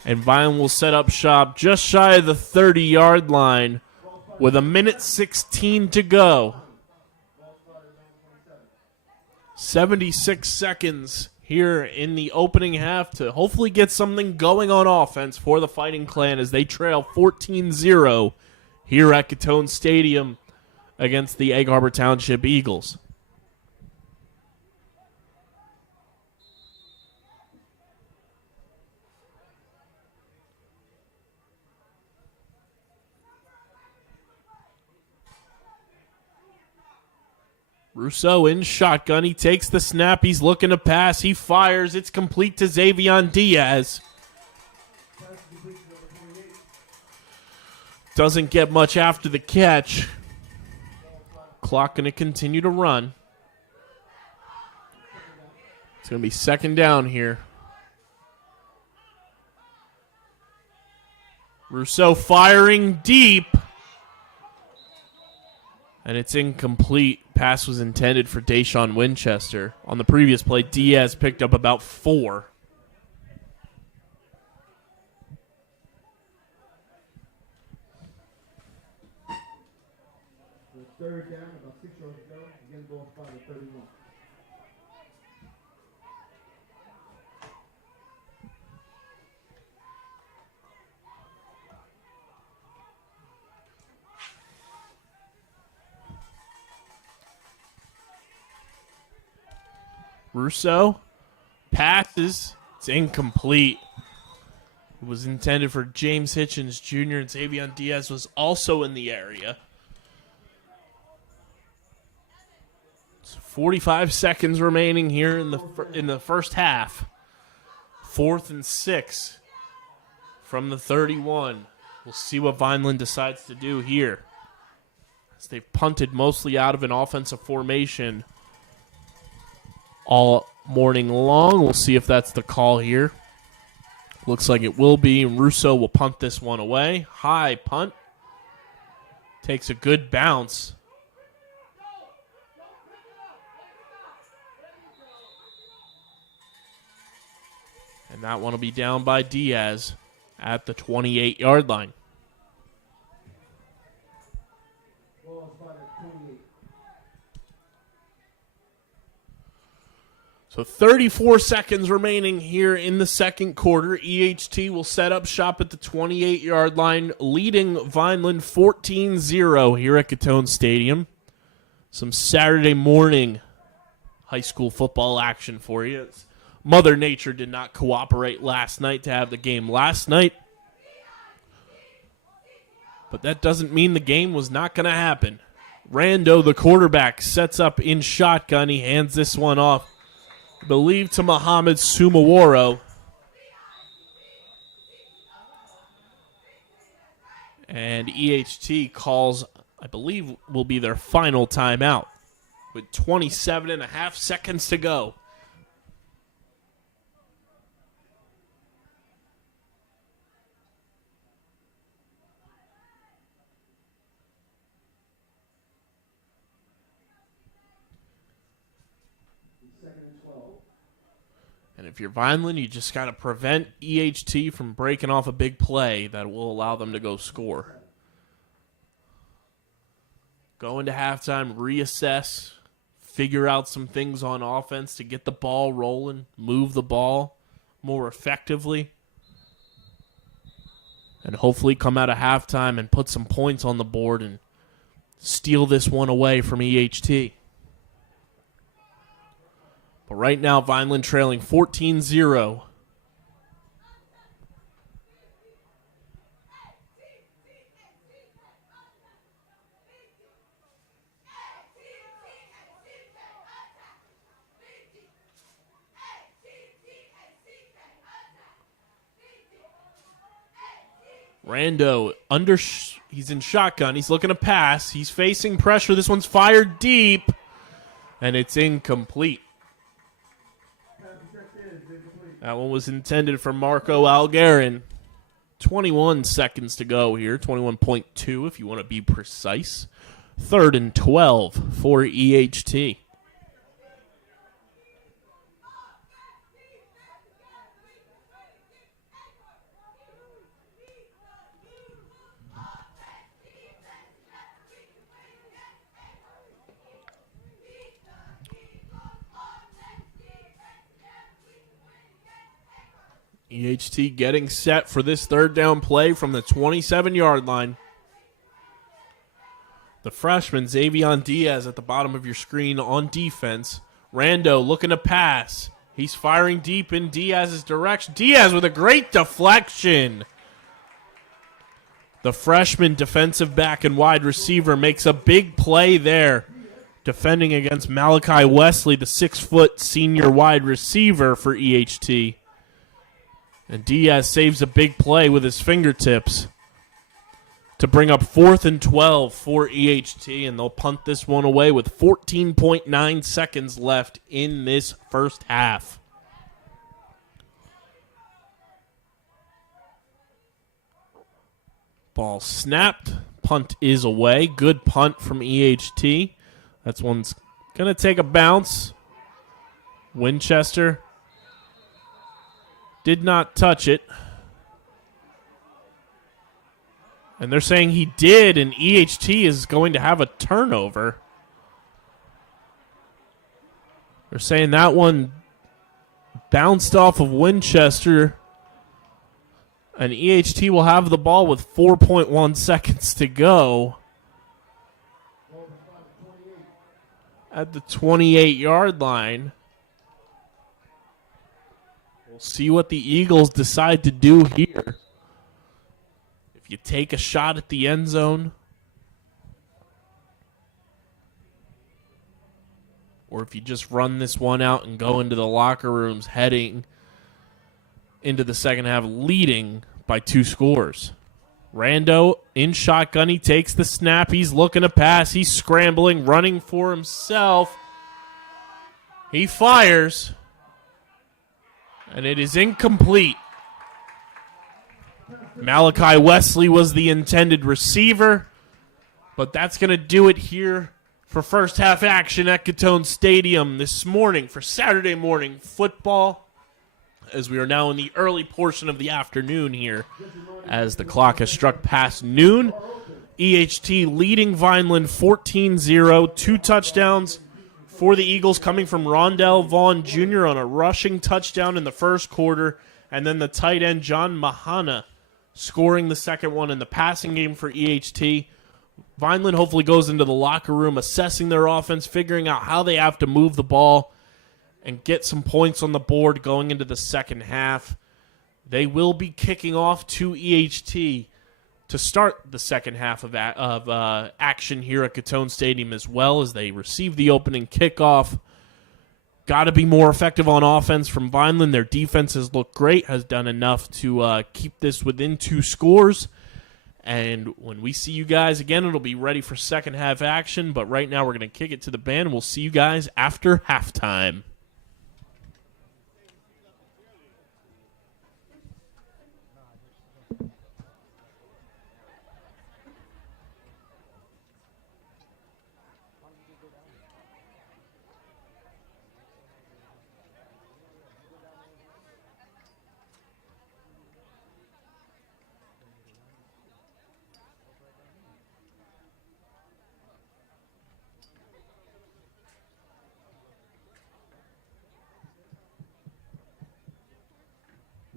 And Vineland will set up shop just shy of the 30-yard line with 1:16 to go. 76 seconds here in the opening half to hopefully get something going on offense for the Fighting Clan as they trail 14-0 here at Gittone Stadium against the Egg Harbor Township Eagles. Rousseau in shotgun. He takes the snap. He's looking to pass. He fires. It's complete to Xavion Diaz. Doesn't get much after the catch. Clock going to continue to run. It's going to be second down here. Rousseau firing deep. And it's incomplete. Pass was intended for Deshaun Winchester. On the previous play, Diaz picked up about 4. Third down, about 6 yards to go. Again, ball spot at 31. Rousseau passes. It's incomplete. It was intended for James Hitchens Jr. and Xavion Diaz was also in the area. It's 45 seconds remaining here in the first half. 4th and 6 from the 31. We'll see what Vineland decides to do here, as they've punted mostly out of an offensive formation all morning long. We'll see if that's the call here. Looks like it will be. Rousseau will punt this one away. High punt. Takes a good bounce. And that one will be down by Diaz at the 28-yard line. So 34 seconds remaining here in the second quarter. EHT will set up shop at the 28-yard line, leading Vineland 14-0 here at Gittone Stadium. Some Saturday morning high school football action for you. Mother Nature did not cooperate last night to have the game last night. But that doesn't mean the game was not going to happen. Rando, the quarterback, sets up in shotgun. He hands this one off, I believe, to Muhammad Sumaworo. And EHT calls, I believe, will be their final timeout with 27.5 seconds to go. And if you're Vineland, you just got to prevent EHT from breaking off a big play that will allow them to go score. Go into halftime, reassess, figure out some things on offense to get the ball rolling, move the ball more effectively, and hopefully come out of halftime and put some points on the board and steal this one away from EHT. But right now, Vineland trailing 14-0. Rando, he's in shotgun. He's looking to pass. He's facing pressure. This one's fired deep, and it's incomplete. That one was intended for Marco Algarin. 21 seconds to go here. 21.2 if you want to be precise. 3rd and 12 for EHT. EHT getting set for this 3rd down play from the 27-yard line. The freshman, Xavion Diaz, at the bottom of your screen on defense. Rando looking to pass. He's firing deep in Diaz's direction. Diaz with a great deflection. The freshman defensive back and wide receiver makes a big play there, defending against Malachi Wesley, the 6-foot senior wide receiver for EHT. And Diaz saves a big play with his fingertips to bring up 4th and 12 for EHT, and they'll punt this one away with 14.9 seconds left in this first half. Ball snapped. Punt is away. Good punt from EHT. That's one's going to take a bounce. Winchester did not touch it. And they're saying he did, and EHT is going to have a turnover. They're saying that one bounced off of Winchester, and EHT will have the ball with 4.1 seconds to go at the 28-yard line. We'll see what the Eagles decide to do here. You take a shot at the end zone, or if you just run this one out and go into the locker rooms heading into the second half leading by 2 scores. Rando in shotgun. He takes the snap. He's looking to pass. He's scrambling, running for himself. He fires, and it is incomplete. Malachi Wesley was the intended receiver, but that's going to do it here for first half action at Gittone Stadium this morning for Saturday morning football, as we are now in the early portion of the afternoon here as the clock has struck past noon. EHT leading Vineland 14-0, 2 touchdowns for the Eagles coming from Rondell Vaughn Jr. on a rushing touchdown in the first quarter, and then the tight end John Mahana scoring the second one in the passing game for EHT. Vineland hopefully goes into the locker room assessing their offense, figuring out how they have to move the ball and get some points on the board going into the second half. They will be kicking off to EHT to start the second half of action here at Gittone Stadium, as well as they receive the opening kickoff. Got to be more effective on offense from Vineland. Their defense has looked great, has done enough to keep this within 2 scores. And when we see you guys again, it'll be ready for second half action. But right now we're going to kick it to the band. We'll see you guys after halftime.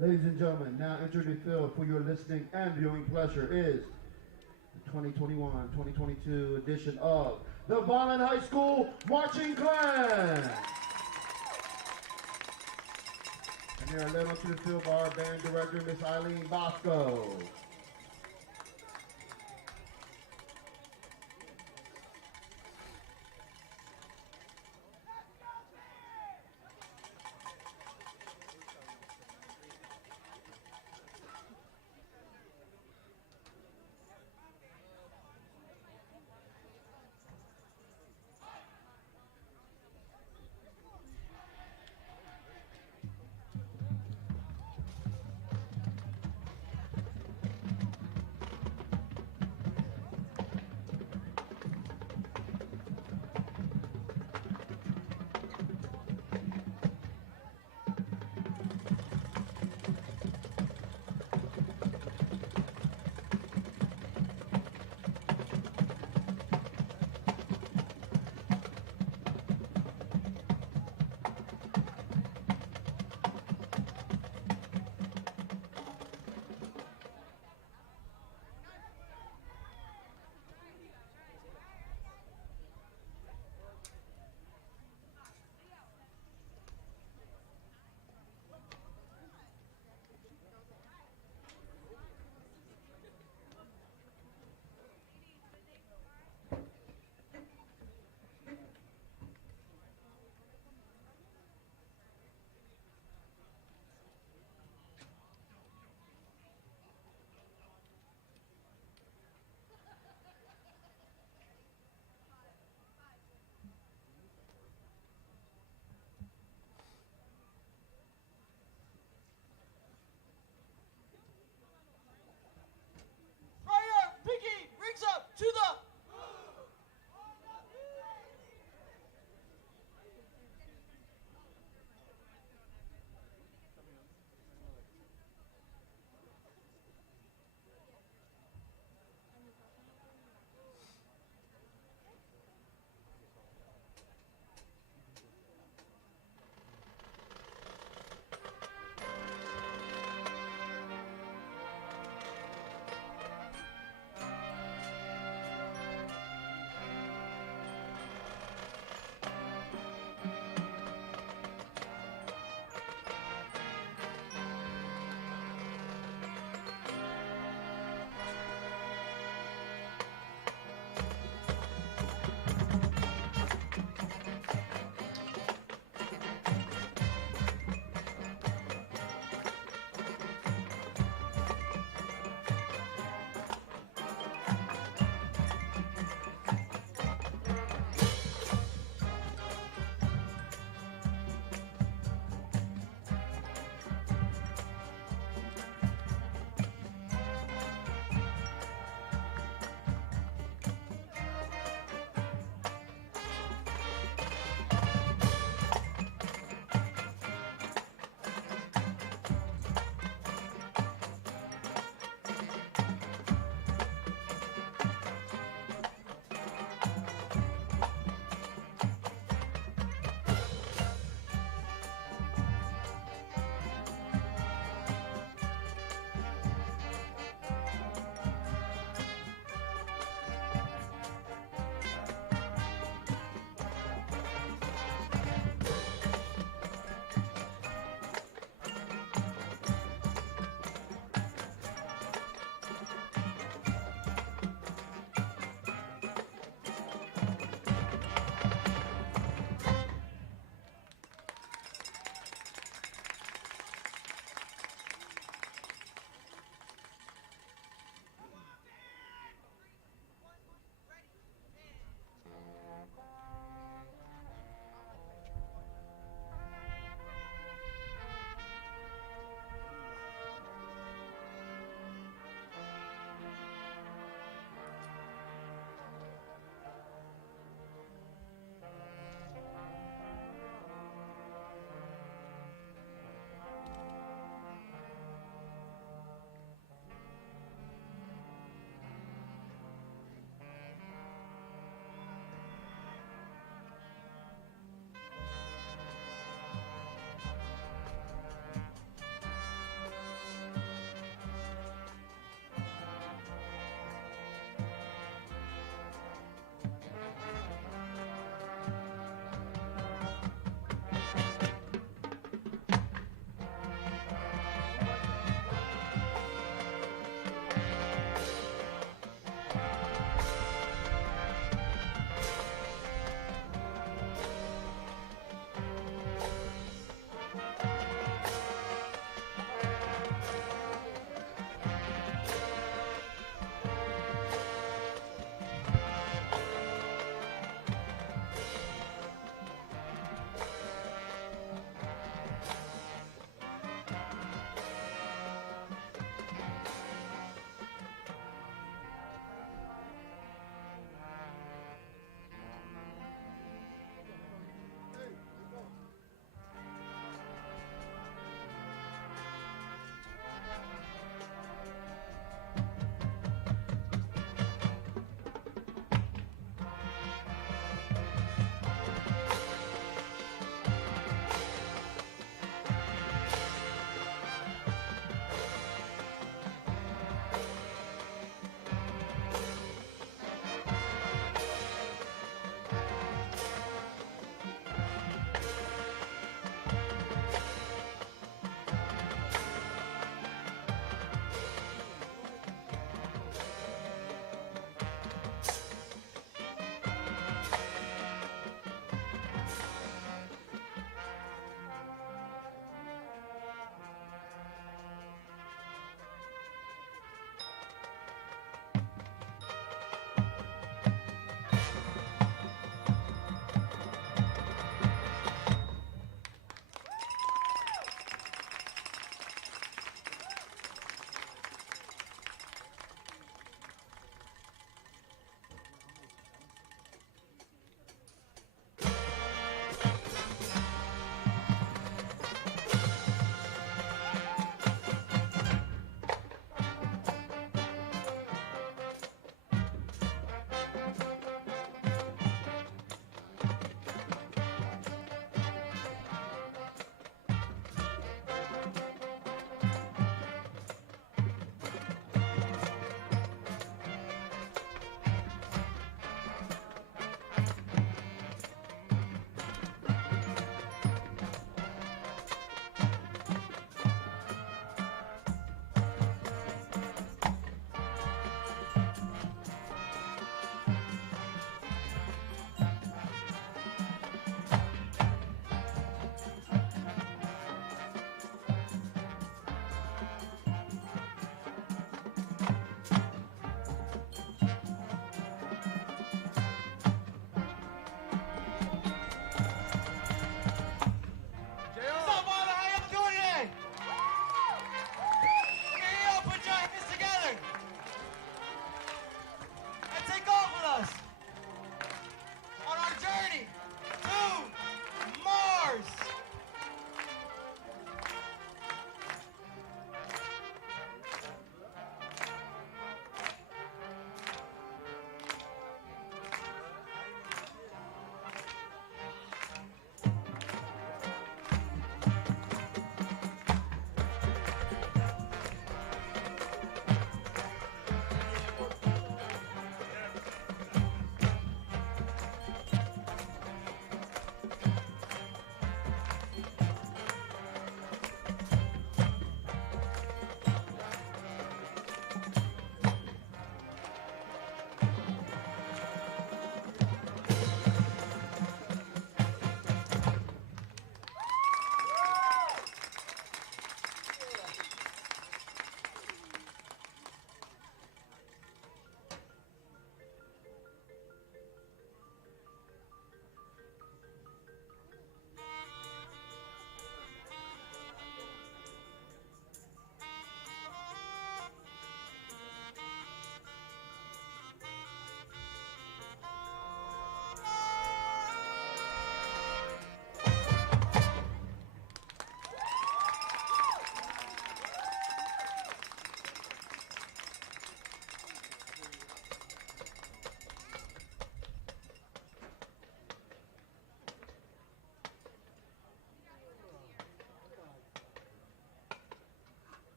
Ladies and gentlemen, now entering the field for your listening and viewing pleasure is the 2021-2022 edition of the Vineland High School Marching Clan. And they are led onto the field by our band director, Miss Eileen Bosco.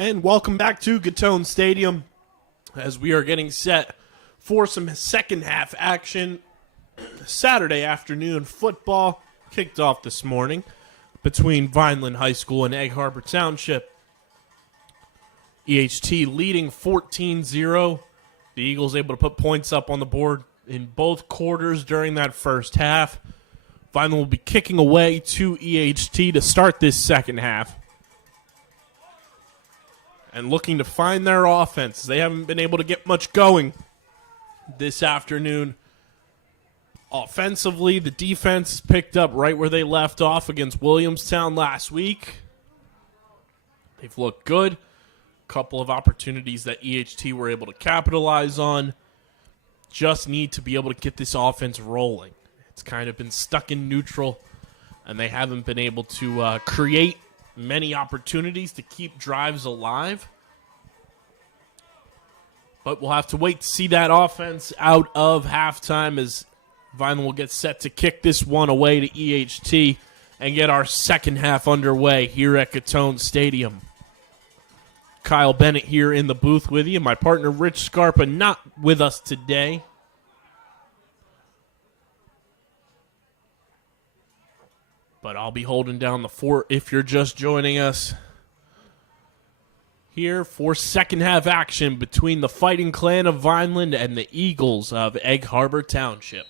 And welcome back to Gittone Stadium as we are getting set for some second half action. Saturday afternoon football kicked off this morning between Vineland High School and Egg Harbor Township. EHT leading 14-0. The Eagles able to put points up on the board in both quarters during that first half. Vineland will be kicking away to EHT to start this second half. And looking to find their offense. They haven't been able to get much going this afternoon. Offensively, the defense picked up right where they left off against Williamstown last week. They've looked good. A couple of opportunities that EHT were able to capitalize on. Just need to be able to get this offense rolling. It's kind of been stuck in neutral, and they haven't been able to create many opportunities to keep drives alive. But we'll have to wait to see that offense out of halftime as Vineland will get set to kick this one away to EHT and get our second half underway here at Gittone Stadium. Kyle Bennett here in the booth with you. My partner Rich Scarpa not with us today. But I'll be holding down the fort if you're just joining us here for second half action between the Fighting Clan of Vineland and the Eagles of Egg Harbor Township.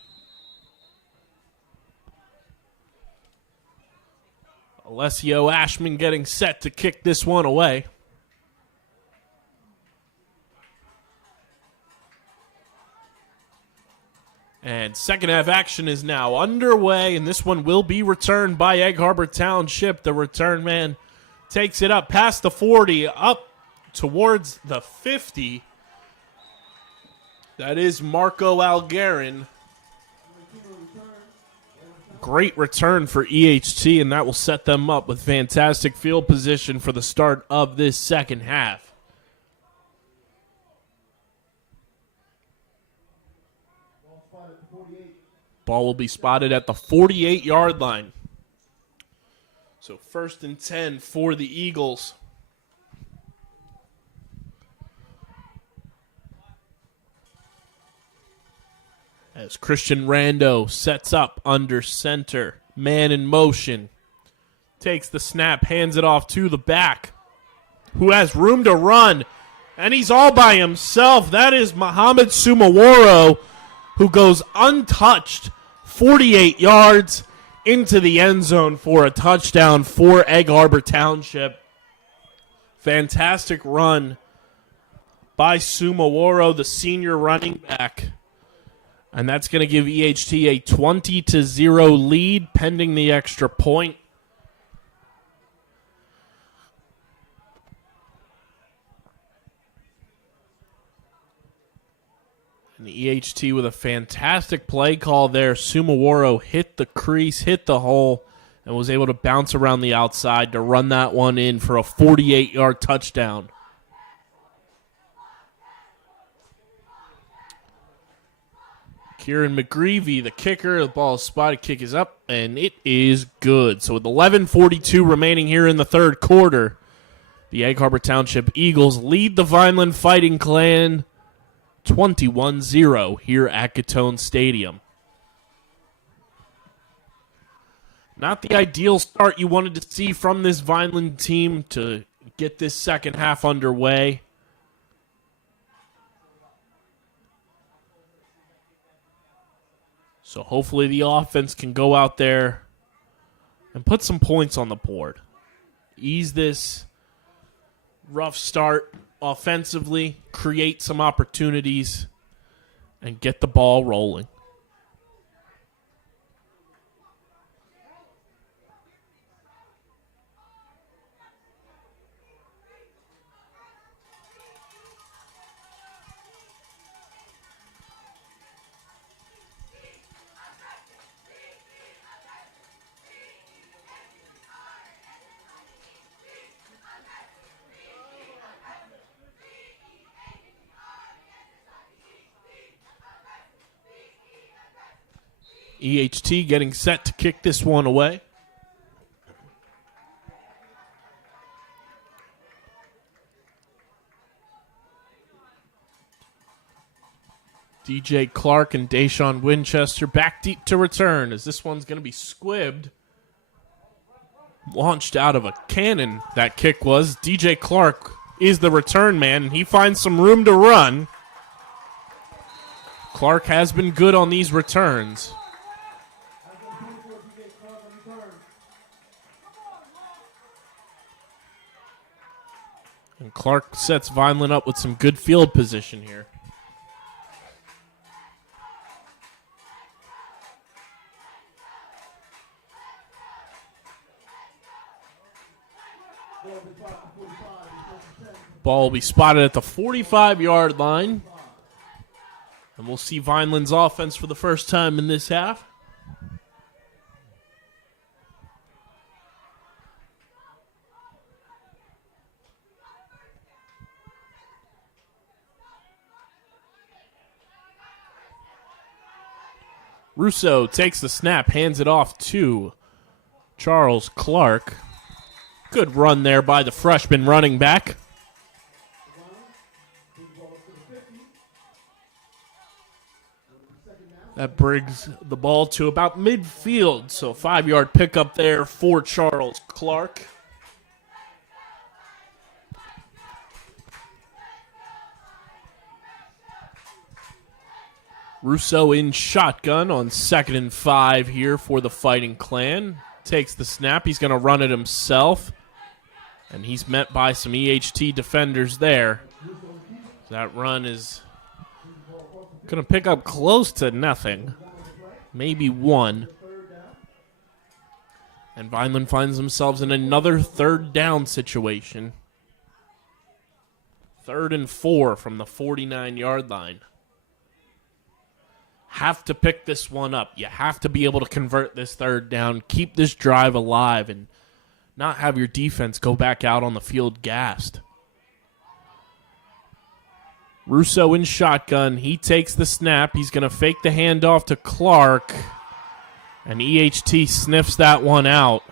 Alessio Ashman getting set to kick this one away. And second half action is now underway, and this one will be returned by Egg Harbor Township. The return man takes it up past the 40, up towards the 50. That is Marco Algarin. Great return for EHT, and that will set them up with fantastic field position for the start of this second half. Ball will be spotted at the 48-yard line. So 1st and 10 for the Eagles. As Christian Rando sets up under center. Man in motion. Takes the snap, hands it off to the back, who has room to run. And he's all by himself. That is Muhammad Sumaworo, who goes untouched 48 yards into the end zone for a touchdown for Egg Harbor Township. Fantastic run by Sumaworo, the senior running back. And that's going to give EHT a 20-0 lead pending the extra point. And the EHT with a fantastic play call there. Sumaworo hit the crease, hit the hole, and was able to bounce around the outside to run that one in for a 48-yard touchdown. Kieran McGreevy, the kicker, the ball is spotted, kick is up, and it is good. So with 11:42 remaining here in the third quarter, the Egg Harbor Township Eagles lead the Vineland Fighting Clan 21-0 here at Gittone Stadium. Not the ideal start you wanted to see from this Vineland team to get this second half underway. So hopefully the offense can go out there and put some points on the board. Ease this rough start offensively, create some opportunities, and get the ball rolling. EHT getting set to kick this one away. DJ Clark and Deshaun Winchester back deep to return as this one's going to be squibbed. Launched out of a cannon, that kick was. DJ Clark is the return man, and he finds some room to run. Clark has been good on these returns. And Clark sets Vineland up with some good field position here. Ball will be spotted at the 45-yard line. And we'll see Vineland's offense for the first time in this half. Russo takes the snap, hands it off to Charles Clark. Good run there by the freshman running back. That brings the ball to about midfield, so 5-yard pickup there for Charles Clark. Russo in shotgun on 2nd and 5 here for the Fighting Clan. Takes the snap. He's going to run it himself. And he's met by some EHT defenders there. That run is going to pick up close to nothing. Maybe 1. And Vineland finds themselves in another 3rd down situation. 3rd and 4 from the 49-yard line. Have to pick this one up. You have to be able to convert this 3rd down, keep this drive alive, and not have your defense go back out on the field gassed. Russo in shotgun. He takes the snap. He's going to fake the handoff to Clark, and EHT sniffs that one out.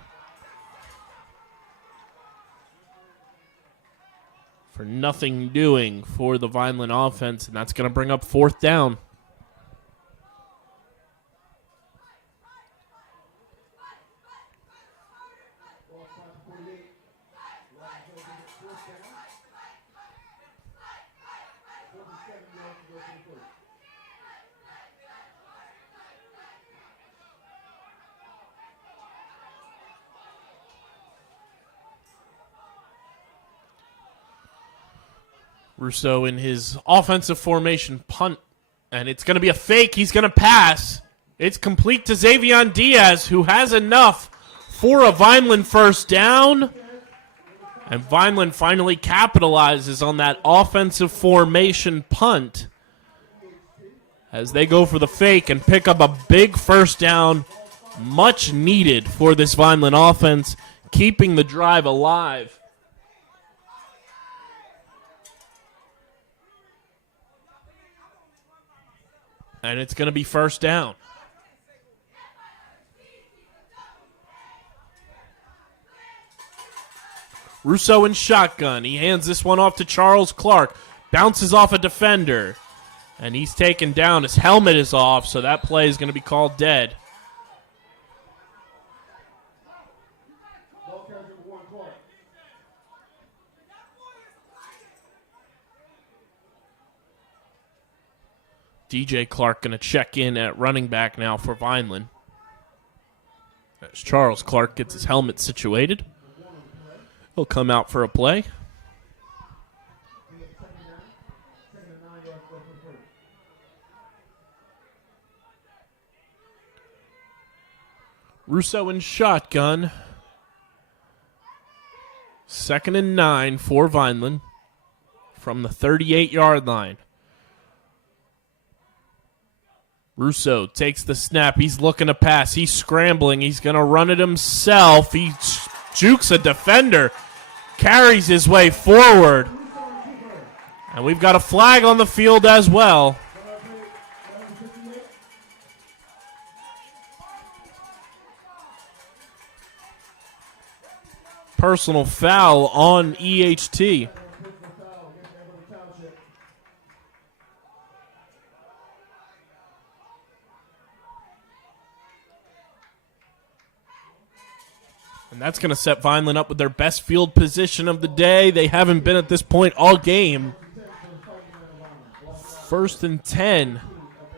For nothing doing for the Vineland offense, and that's going to bring up 4th down. Russo in his offensive formation punt, and it's going to be a fake. He's going to pass. It's complete to Xavion Diaz, who has enough for a Vineland 1st down. And Vineland finally capitalizes on that offensive formation punt as they go for the fake and pick up a big 1st down, much needed for this Vineland offense, keeping the drive alive. And it's going to be 1st down. Russo in shotgun. He hands this one off to Charles Clark. Bounces off a defender. And he's taken down. His helmet is off, so that play is going to be called dead. DJ Clark going to check in at running back now for Vineland. As Charles Clark gets his helmet situated, he'll come out for a play. Russo in shotgun. 2nd and 9 for Vineland from the 38-yard line. Russo takes the snap. He's looking to pass. He's scrambling. He's going to run it himself. He jukes a defender, carries his way forward. And we've got a flag on the field as well. Personal foul on EHT. And that's going to set Vineland up with their best field position of the day. They haven't been at this point all game. 1st and 10.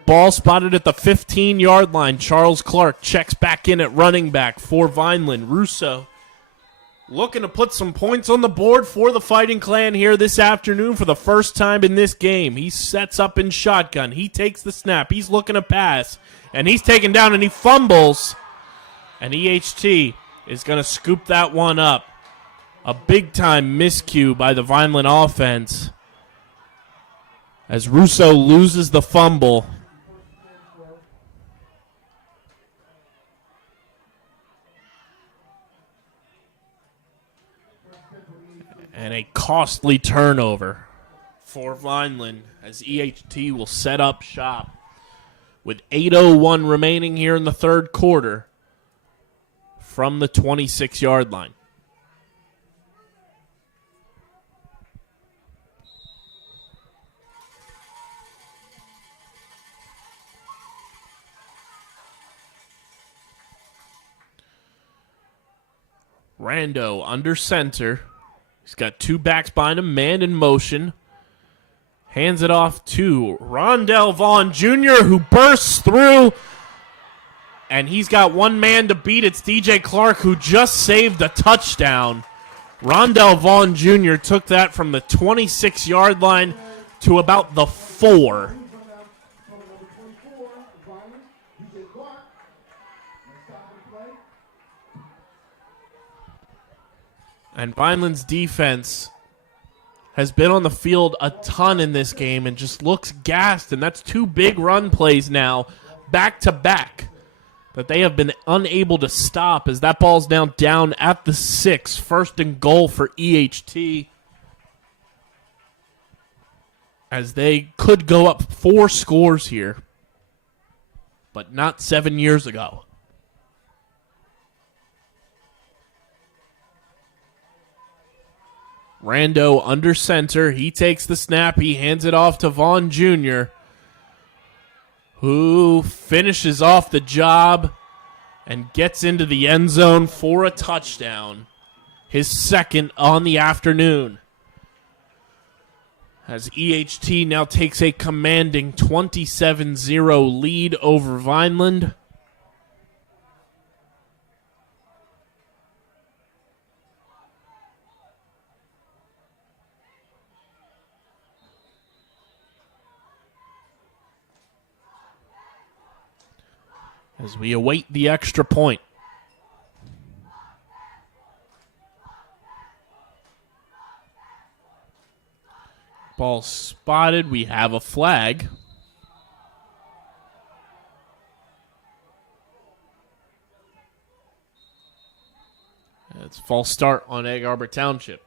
Ball spotted at the 15-yard line. Charles Clark checks back in at running back for Vineland. Russo looking to put some points on the board for the Fighting Clan here this afternoon for the first time in this game. He sets up in shotgun. He takes the snap. He's looking to pass. And he's taken down and he fumbles. And EHT is going to scoop that one up. A big-time miscue by the Vineland offense as Russo loses the fumble. And a costly turnover for Vineland as EHT will set up shop with 8:01 remaining here in the third quarter from the 26-yard line. Rando under center. He's got two backs behind him, man in motion. Hands it off to Rondell Vaughn Jr., who bursts through. And he's got one man to beat. It's DJ Clark, who just saved a touchdown. Rondell Vaughn Jr. took that from the 26-yard line to about the 4. And Vineland's defense has been on the field a ton in this game and just looks gassed. And that's two big run plays now, back to back, that they have been unable to stop as that ball's now down at the 6. 1st and goal for EHT as they could go up 4 scores here, but not 7 years ago. Rando under center. He takes the snap. He hands it off to Vaughn Jr., who finishes off the job and gets into the end zone for a touchdown. His second on the afternoon. As EHT now takes a commanding 27-0 lead over Vineland. As we await the extra point. Ball spotted. We have a flag. It's false start on Egg Harbor Township.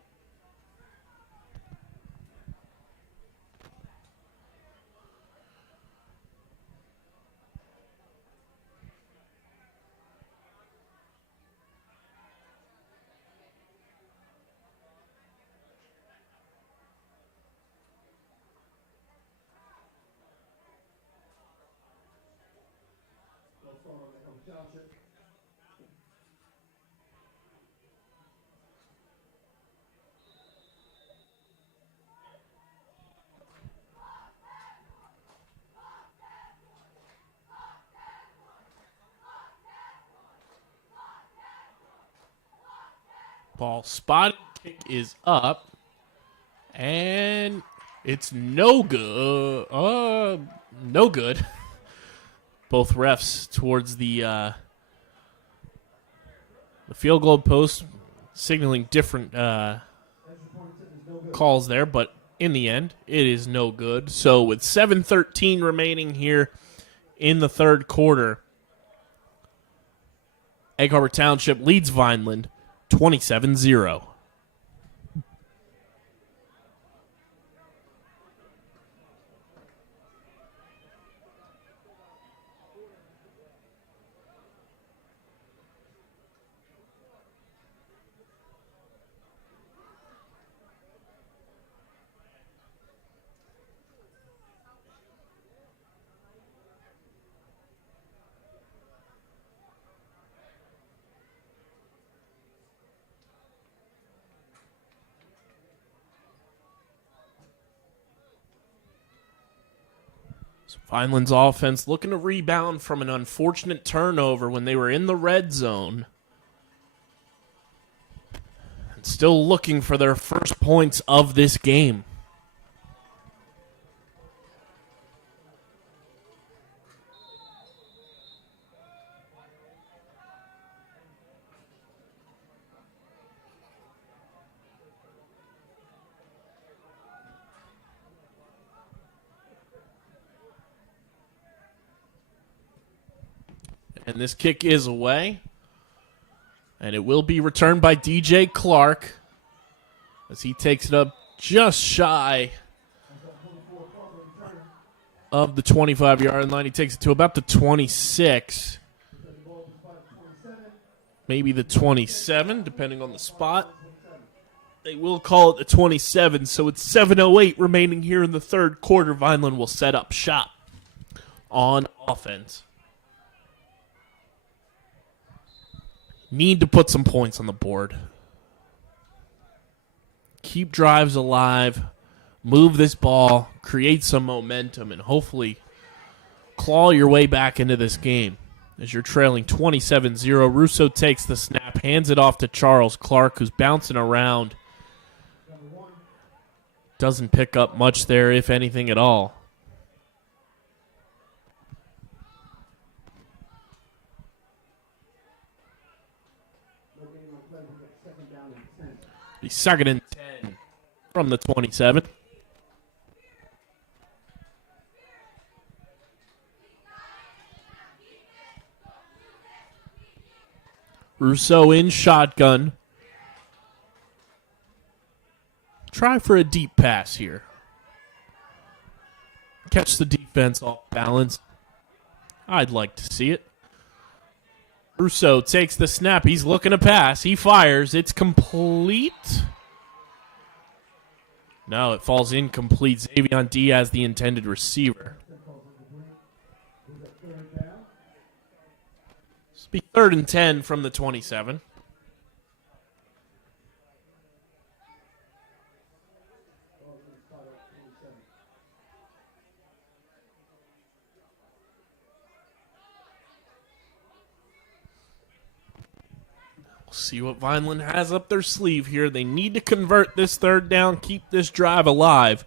Ball spotted, kick is up, and it's no good. No good. Both refs towards the field goal post, signaling different calls there, but in the end, it is no good. So with 7:13 remaining here in the third quarter, Egg Harbor Township leads Vineland 27-0. Vineland's offense looking to rebound from an unfortunate turnover when they were in the red zone. And still looking for their first points of this game. And this kick is away. And it will be returned by DJ Clark as he takes it up just shy of the 25-yard line. He takes it to about the 26. Maybe the 27, depending on the spot. They will call it the 27, so it's 7:08 remaining here in the third quarter. Vineland will set up shop on offense. Need to put some points on the board. Keep drives alive. Move this ball. Create some momentum. And hopefully claw your way back into this game. As you're trailing 27-0. Russo takes the snap. Hands it off to Charles Clark, who's bouncing around. Doesn't pick up much there, if anything at all. The 2nd and 10 from the 27. Russo in shotgun. Try for a deep pass here. Catch the defense off balance. I'd like to see it. Russo takes the snap. He's looking to pass. He fires. It's complete. No, it falls incomplete. Xavier Diaz, the intended receiver. This will be 3rd and 10 from the 27. See what Vineland has up their sleeve here. They need to convert this 3rd down, keep this drive alive,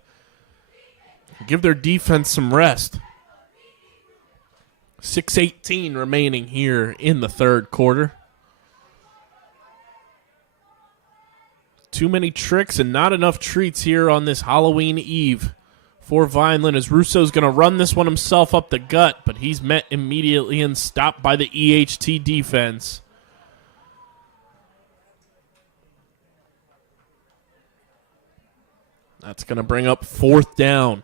give their defense some rest. 6:18 remaining here in the 3rd quarter. Too many tricks and not enough treats here on this Halloween Eve for Vineland, as Russo's going to run this one himself up the gut, but he's met immediately and stopped by the EHT defense. That's going to bring up 4th down.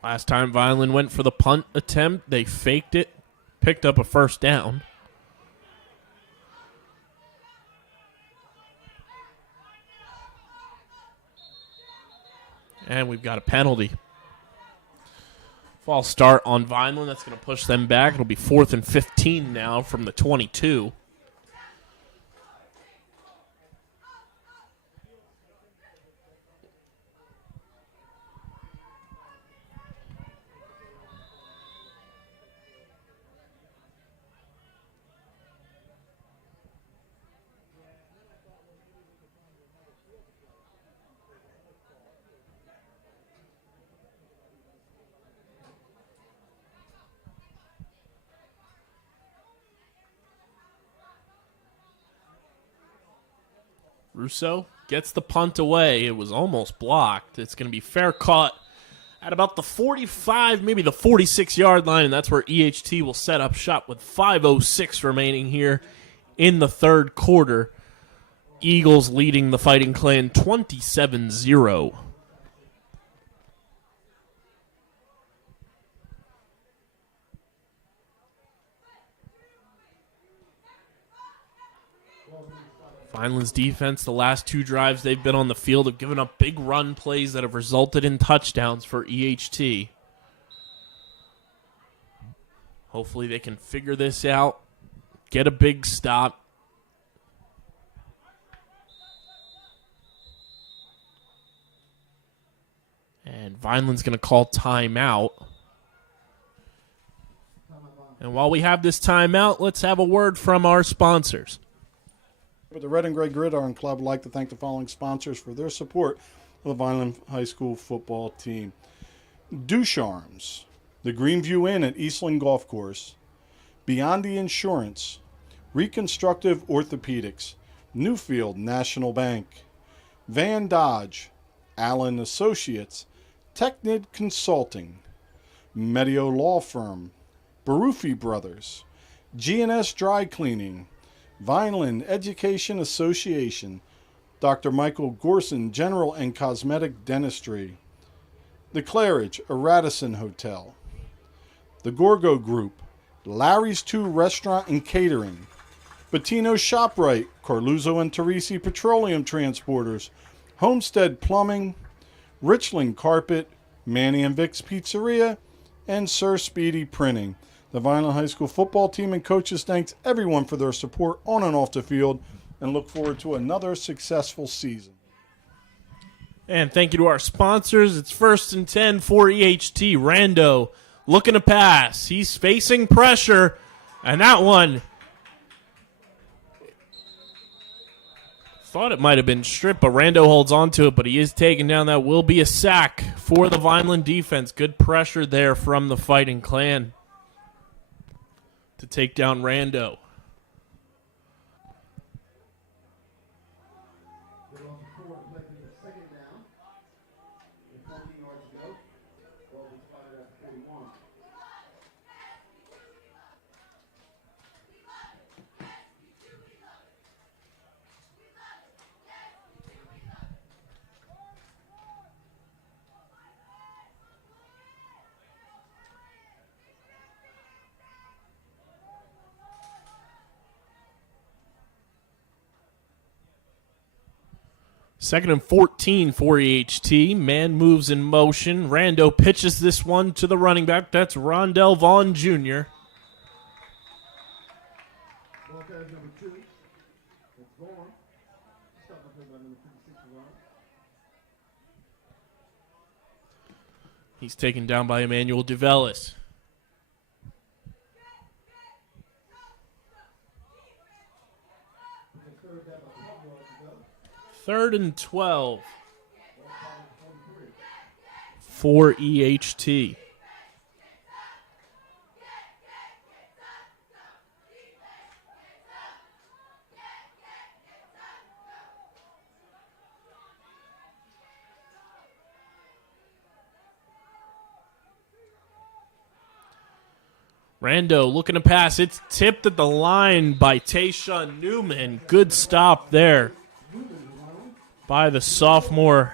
Last time Vineland went for the punt attempt, they faked it, picked up a 1st down. And we've got a penalty. False start on Vineland. That's going to push them back. It'll be 4th and 15 now from the 22. Russo gets the punt away. It was almost blocked. It's going to be fair caught at about the 45, maybe the 46-yard line, and that's where EHT will set up shop with 5:06 remaining here in the 3rd quarter. Eagles leading the Fighting Clan 27-0. Vineland's defense, the last 2 drives they've been on the field, have given up big run plays that have resulted in touchdowns for EHT. Hopefully they can figure this out, get a big stop. And Vineland's going to call timeout. And while we have this timeout, let's have a word from our sponsors. But the Red and Gray Gridiron Club would like to thank the following sponsors for their support of the Vineland High School football team. Ducharme's, the Greenview Inn at Eastland Golf Course, Beyond the Insurance, Reconstructive Orthopedics, Newfield National Bank, Van Dodge, Allen Associates, Technid Consulting, Medio Law Firm, Barufi Brothers, G&S Dry Cleaning, Vineland Education Association, Dr. Michael Gorson General and Cosmetic Dentistry, The Claridge, a Radisson Hotel, The Gorgo Group, Larry's 2 Restaurant and Catering, Bettino ShopRite, Carluzzo and Teresi Petroleum Transporters, Homestead Plumbing, Richland Carpet, Manny and Vic's Pizzeria, and Sir Speedy Printing. The Vineland High School football team and coaches thanks everyone for their support on and off the field and look forward to another successful season. And thank you to our sponsors. It's 1st and 10 for EHT. Rando looking to pass. He's facing pressure, and that one thought it might have been stripped, but Rando holds on to it, but he is taken down. That will be a sack for the Vineland defense. Good pressure there from the Fighting Clan to take down Rando. Second and 14 for EHT. Man moves in motion. Rando pitches this one to the running back. That's Rondell Vaughn Jr. He's taken down by Emmanuel DeVellis. Third and 12 for EHT. Rando looking to pass. It's tipped at the line by Tayshawn Newman. Good stop there by the sophomore.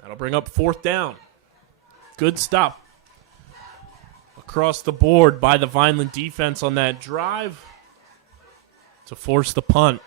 That'll bring up 4th down. Good stop across the board by the Vineland defense on that drive to force the punt.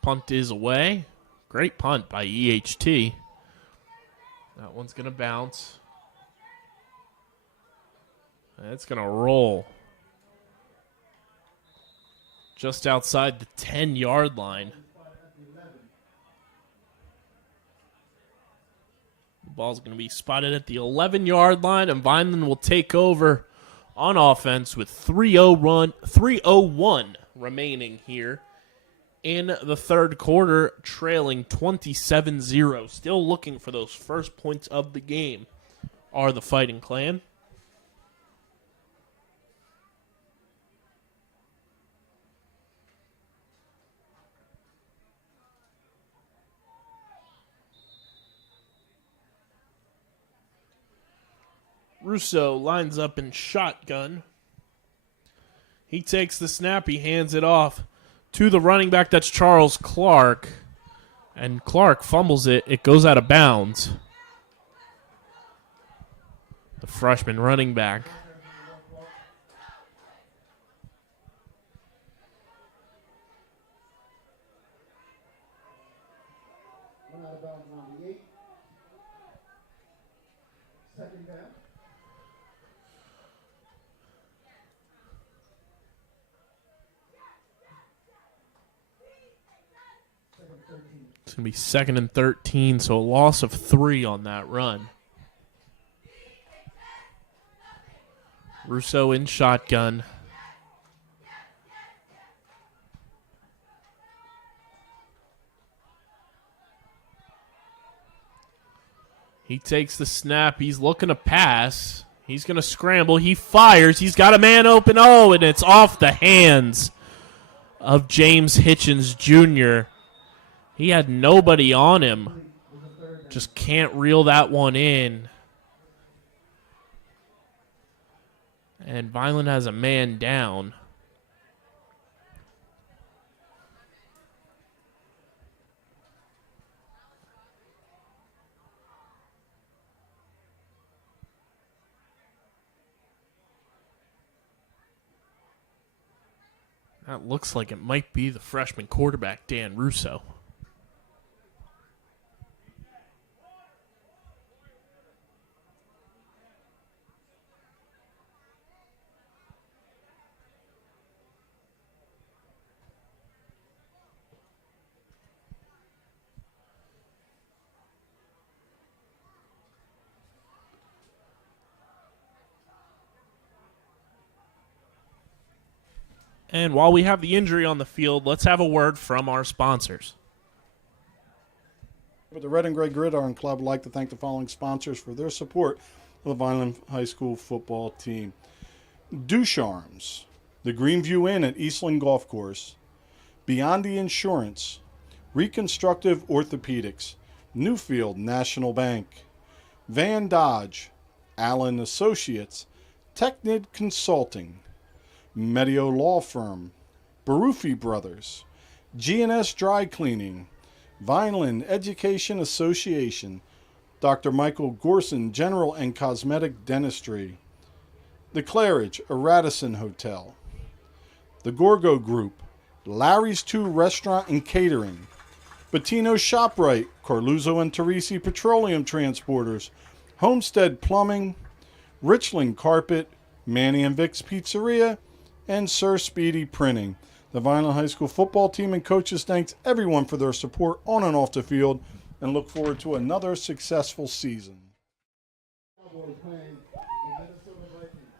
Punt is away. Great punt by EHT. That one's going to bounce. It's going to roll just outside the 10-yard line. The ball's going to be spotted at the 11-yard line, and Vineland will take over on offense with 3:01 remaining here in the third quarter, trailing 27-0. Still looking for those first points of the game are the Fighting Clan. Russo lines up in shotgun. He takes the snap. He hands it off to the running back. That's Charles Clark. And Clark fumbles it. It goes out of bounds. The freshman running back. One out of bounds on the 8. Second down. It's going to be 2nd and 13, so a loss of 3 on that run. Russo in shotgun. He takes the snap. He's looking to pass. He's going to scramble. He fires. He's got a man open. Oh, and it's off the hands of James Hitchens Jr. He had nobody on him. Just can't reel that one in. And Vineland has a man down. That looks like it might be the freshman quarterback, Dan Russo. And while we have the injury on the field, let's have a word from our sponsors. The Red and Gray Gridiron Club would like to thank the following sponsors for their support of the Vineland High School football team. Ducharme's, the Greenview Inn at Eastland Golf Course, Beyond the Insurance, Reconstructive Orthopedics, Newfield National Bank, Van Dodge, Allen Associates, Technid Consulting, Medio Law Firm, Barufi Brothers, G&S Dry Cleaning, Vineland Education Association, Dr. Michael Gorson General and Cosmetic Dentistry, The Claridge, a Radisson Hotel, The Gorgo Group, Larry's 2 Restaurant and Catering, Bettino ShopRite, Carluzzo and Teresi Petroleum Transporters, Homestead Plumbing, Richland Carpet, Manny and Vic's Pizzeria, and Sir Speedy Printing. The Vineland High School football team and coaches thanks everyone for their support on and off the field and look forward to another successful season.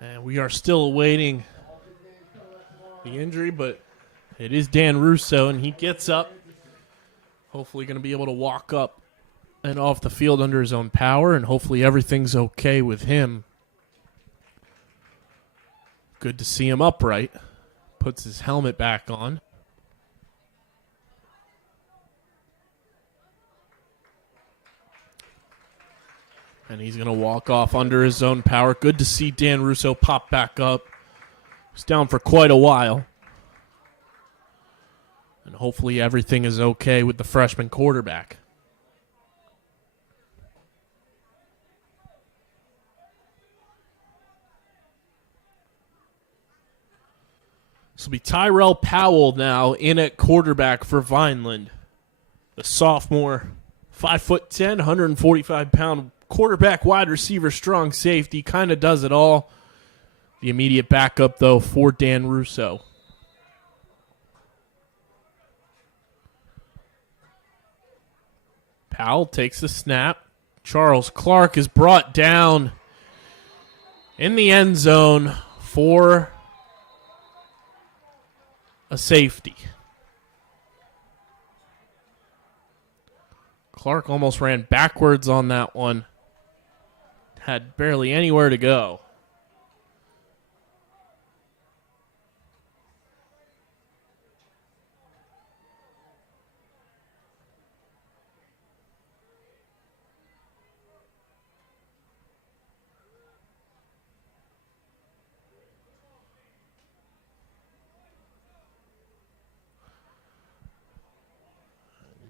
And we are still awaiting the injury, but it is Dan Russo, and he gets up. Hopefully going to be able to walk up and off the field under his own power, and hopefully everything's okay with him. Good to see him upright. Puts his helmet back on. And he's going to walk off under his own power. Good to see Dan Russo pop back up. He's down for quite a while. And hopefully everything is okay with the freshman quarterback. This will be Tyrell Powell now in at quarterback for Vineland. The sophomore, 5'10", 145-pound quarterback, wide receiver, strong safety, kind of does it all. The immediate backup, though, for Dan Russo. Powell takes the snap. Charles Clark is brought down in the end zone for a safety. Clark almost ran backwards on that one. Had barely anywhere to go.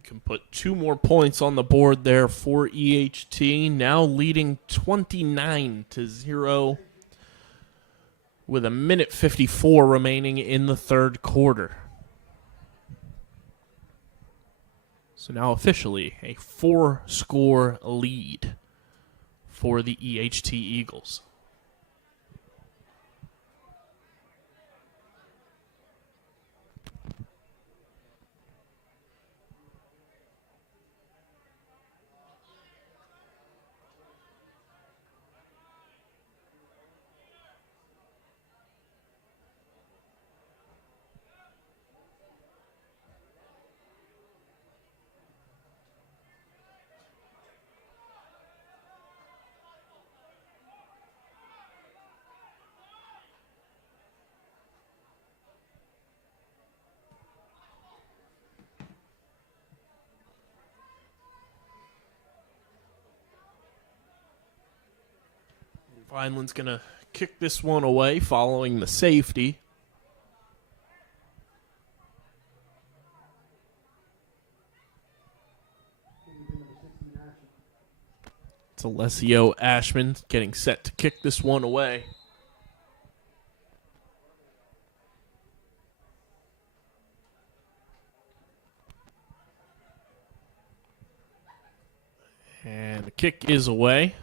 Can put 2 more points on the board there for EHT, now leading 29-0 with a minute 54 remaining in the third quarter. So now officially a 4-score lead for the EHT Eagles. Vineland's going to kick this one away following the safety. It's Alessio Ashman getting set to kick this one away. And the kick is away.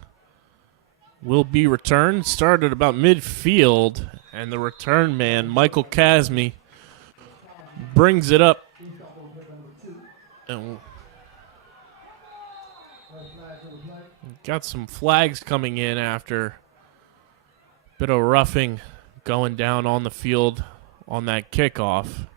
Will be returned. Started about midfield, and the return man, Michael Casmi, brings it up. And got some flags coming in after a bit of roughing going down on the field on that kickoff.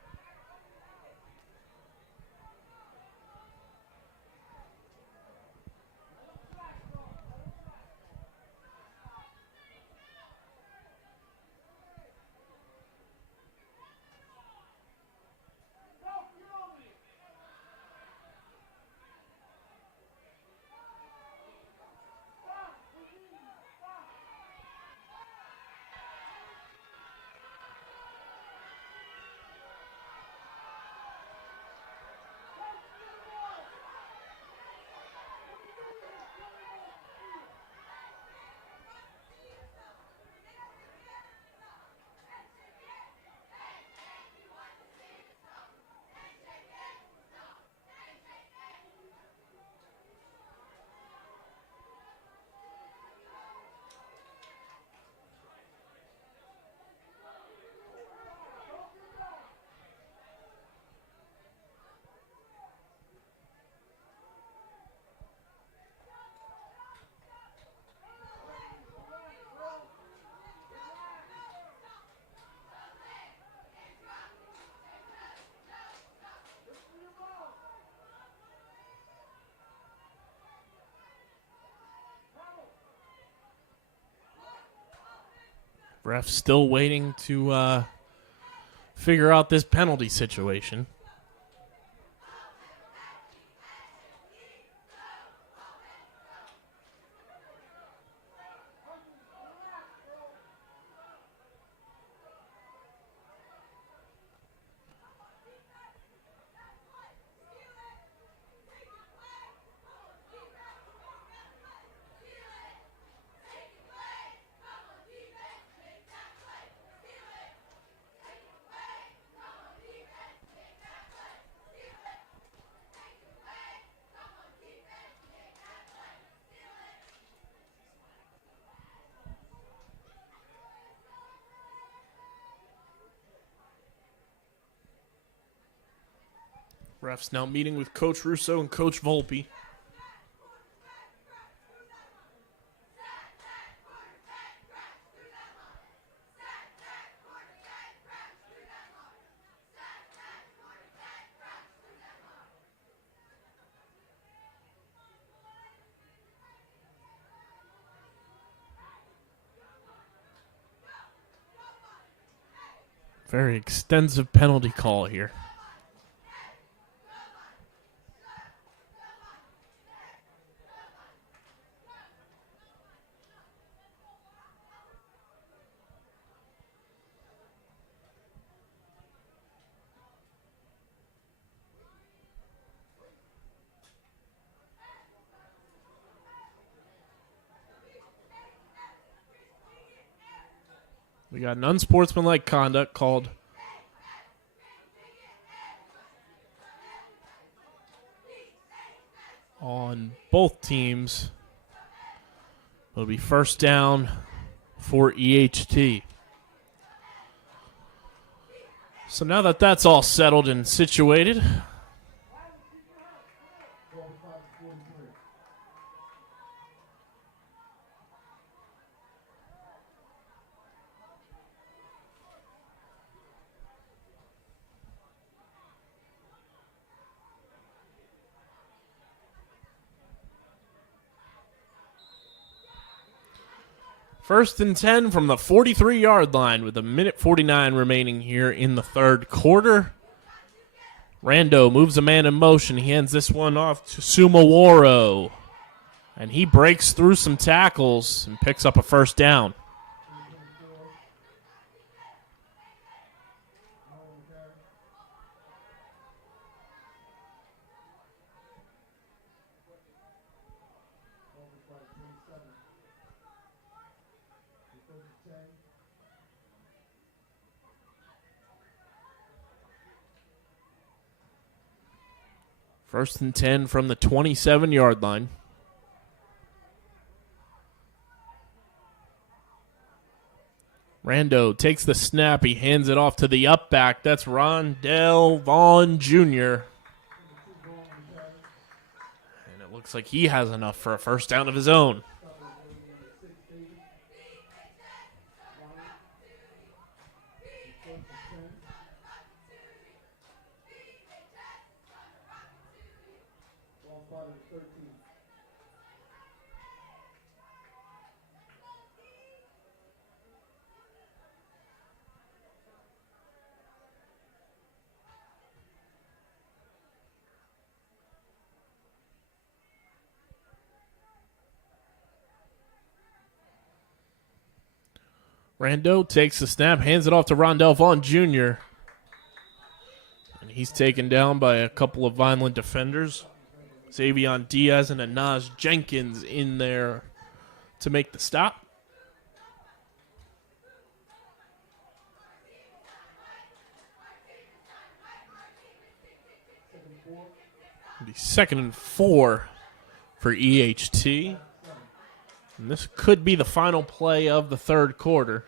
Ref still waiting to figure out this penalty situation. Refs now meeting with Coach Russo and Coach Volpe. Very extensive penalty call here. We got an unsportsmanlike conduct called on both teams. It'll be first down for EHT. So now that that's all settled and situated, first and 10 from the 43-yard line with 1:49 remaining here in the third quarter. Rando moves a man in motion. He hands this one off to Sumaworo. And he breaks through some tackles and picks up a first down. First and 10 from the 27-yard line. Rando takes the snap. He hands it off to the up back. That's Rondell Vaughn Jr. And it looks like he has enough for a first down of his own. Rando takes the snap, hands it off to Rondell Vaughn Jr. And he's taken down by a couple of Vineland defenders. Xavion Diaz and Anaj Jenkins in there to make the stop. It'll be 2nd and 4 for EHT. And this could be the final play of the third quarter.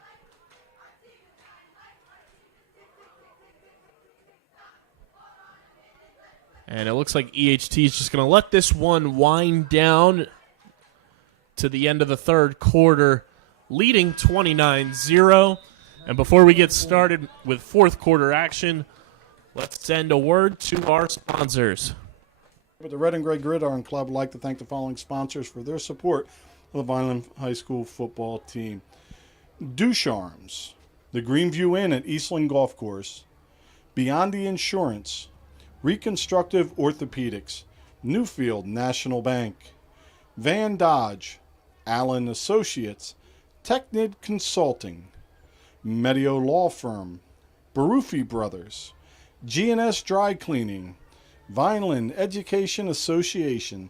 And it looks like EHT is just going to let this one wind down to the end of the third quarter, leading 29-0. And before we get started with fourth quarter action, let's send a word to our sponsors. The Red and Gray Gridiron Club would like to thank the following sponsors for their support of the Vineland High School football team. Ducharmes, the Greenview Inn at Eastland Golf Course, Beyond the Insurance, Reconstructive Orthopedics, Newfield National Bank, Van Dodge, Allen Associates, Technid Consulting, Medio Law Firm, Barufi Brothers, G&S Dry Cleaning, Vineland Education Association,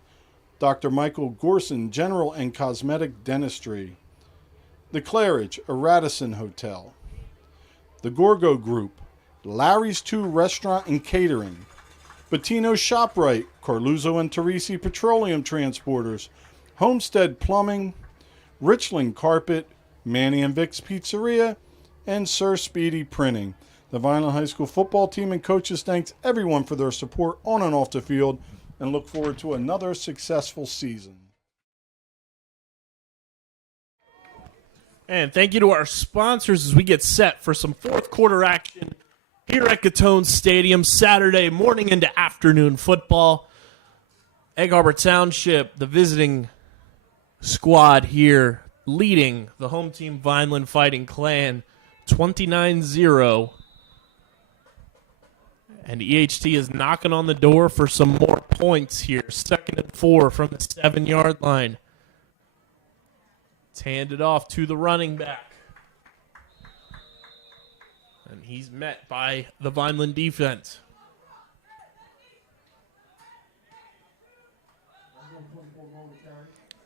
Dr. Michael Gorson General and Cosmetic Dentistry, The Claridge, a Radisson Hotel, The Gorgo Group, Larry's 2 Restaurant and Catering, Bettino ShopRite, Carluzzo and Teresi Petroleum Transporters, Homestead Plumbing, Richland Carpet, Manny and Vic's Pizzeria, and Sir Speedy Printing. The Vineland High School football team and coaches thanks everyone for their support on and off the field and look forward to another successful season. And thank you to our sponsors as we get set for some fourth quarter action here at Gittone Stadium, Saturday morning into afternoon football. Egg Harbor Township, the visiting squad here, leading the home team Vineland Fighting Clan 29-0. And EHT is knocking on the door for some more points here. 2nd and 4 from the 7-yard line. It's handed off to the running back. And he's met by the Vineland defense.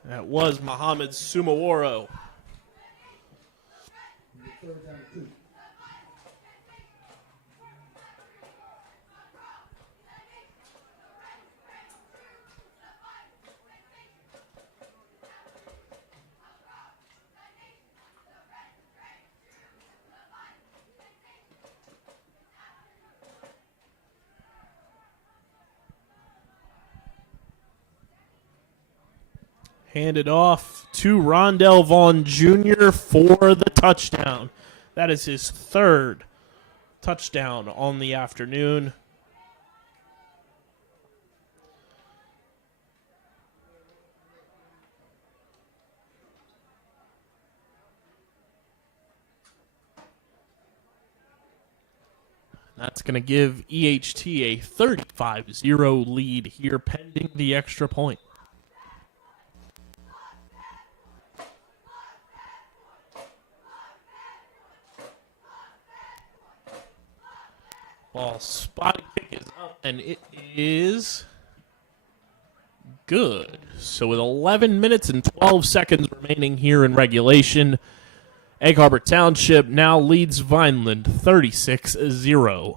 That was Muhammad Sumaworo. Third down and 2. Handed off to Rondell Vaughn Jr. for the touchdown. That is his third touchdown on the afternoon. That's going to give EHT a 35-0 lead here pending the extra point. Ball spotted kick is up, and it is good. So with 11 minutes and 12 seconds remaining here in regulation, Egg Harbor Township now leads Vineland 36-0.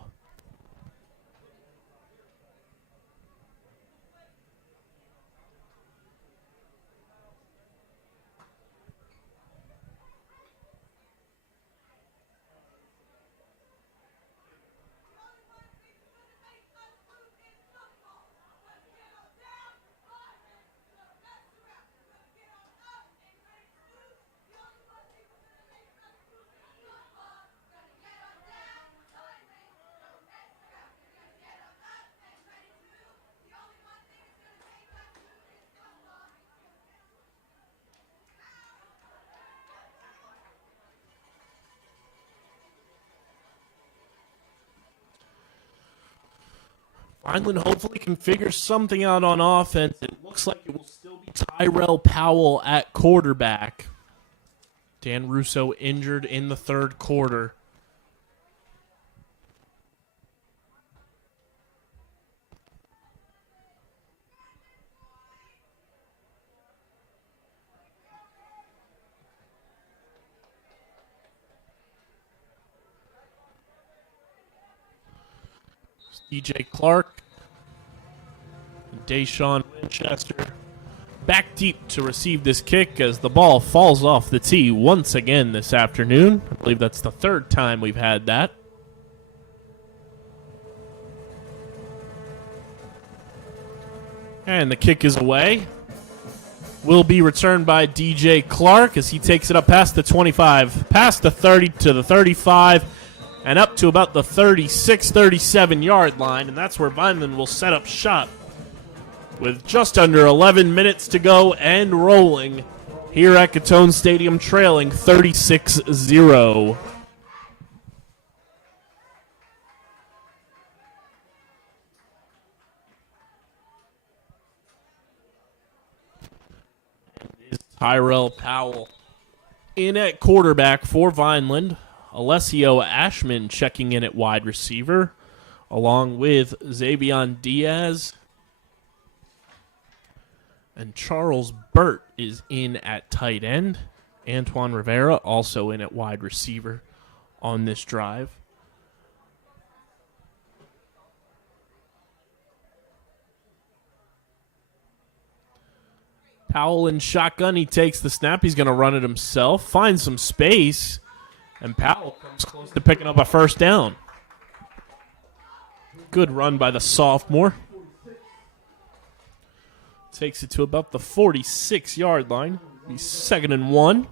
Vineland hopefully can figure something out on offense. It looks like it will still be Tyrell Powell at quarterback. Dan Russo injured in the third quarter. DJ Clark, Deshaun Winchester back deep to receive this kick as the ball falls off the tee once again this afternoon. I believe that's the third time we've had that. And the kick is away. Will be returned by DJ Clark as he takes it up past the 25, past the 30 to the 35, and up to about the 36, 37-yard line, and that's where Vineland will set up shop with just under 11 minutes to go and rolling here at Gittone Stadium, trailing 36-0. Tyrell Powell in at quarterback for Vineland. Alessio Ashman checking in at wide receiver, along with Xavion Diaz. And Charles Burt is in at tight end. Antoine Rivera also in at wide receiver on this drive. Powell in shotgun. He takes the snap. He's going to run it himself. Finds some space. And Powell comes close to picking up a first down. Good run by the sophomore. Takes it to about the 46-yard line. He's 2nd and 1.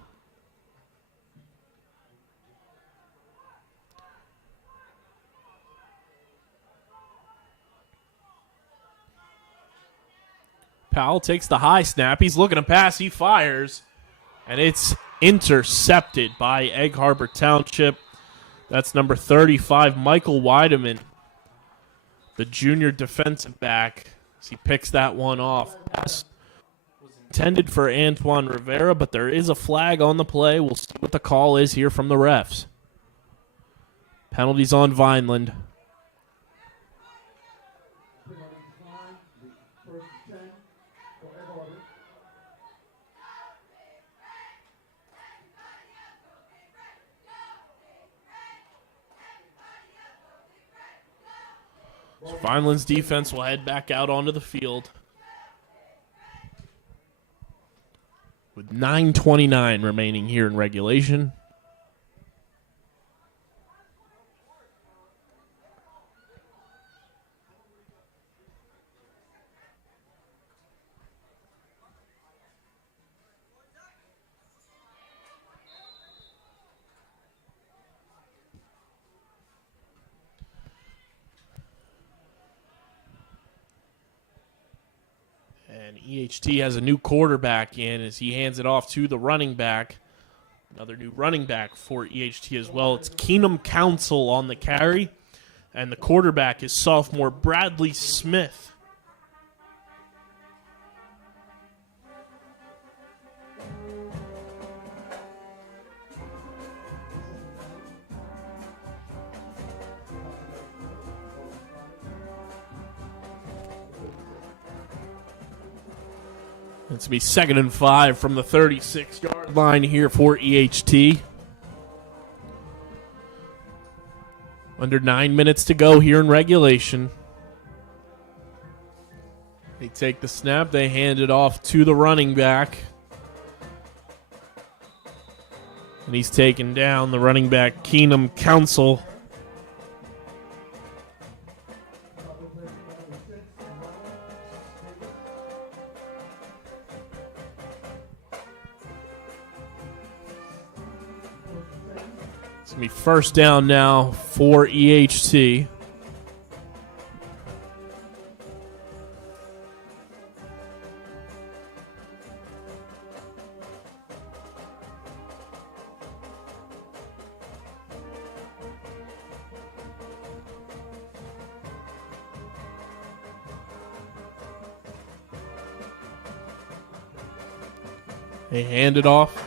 Powell takes the high snap. He's looking to pass. He fires. And it's intercepted by Egg Harbor Township. That's number 35, Michael Weideman, the junior defensive back. As he picks that one off. Pass was intended for Antoine Rivera, but there is a flag on the play. We'll see what the call is here from the refs. Penalties on Vineland. So Vineland's defense will head back out onto the field with 9:29 remaining here in regulation. And EHT has a new quarterback in as he hands it off to the running back. Another new running back for EHT as well. It's Keenum Council on the carry. And the quarterback is sophomore Bradley Smith. It's going to be 2nd and 5 from the 36-yard line here for EHT. Under 9 minutes to go here in regulation. They take the snap. They hand it off to the running back. And he's taken down, the running back, Keenum Council. It's going to be first down now for EHT. They hand it off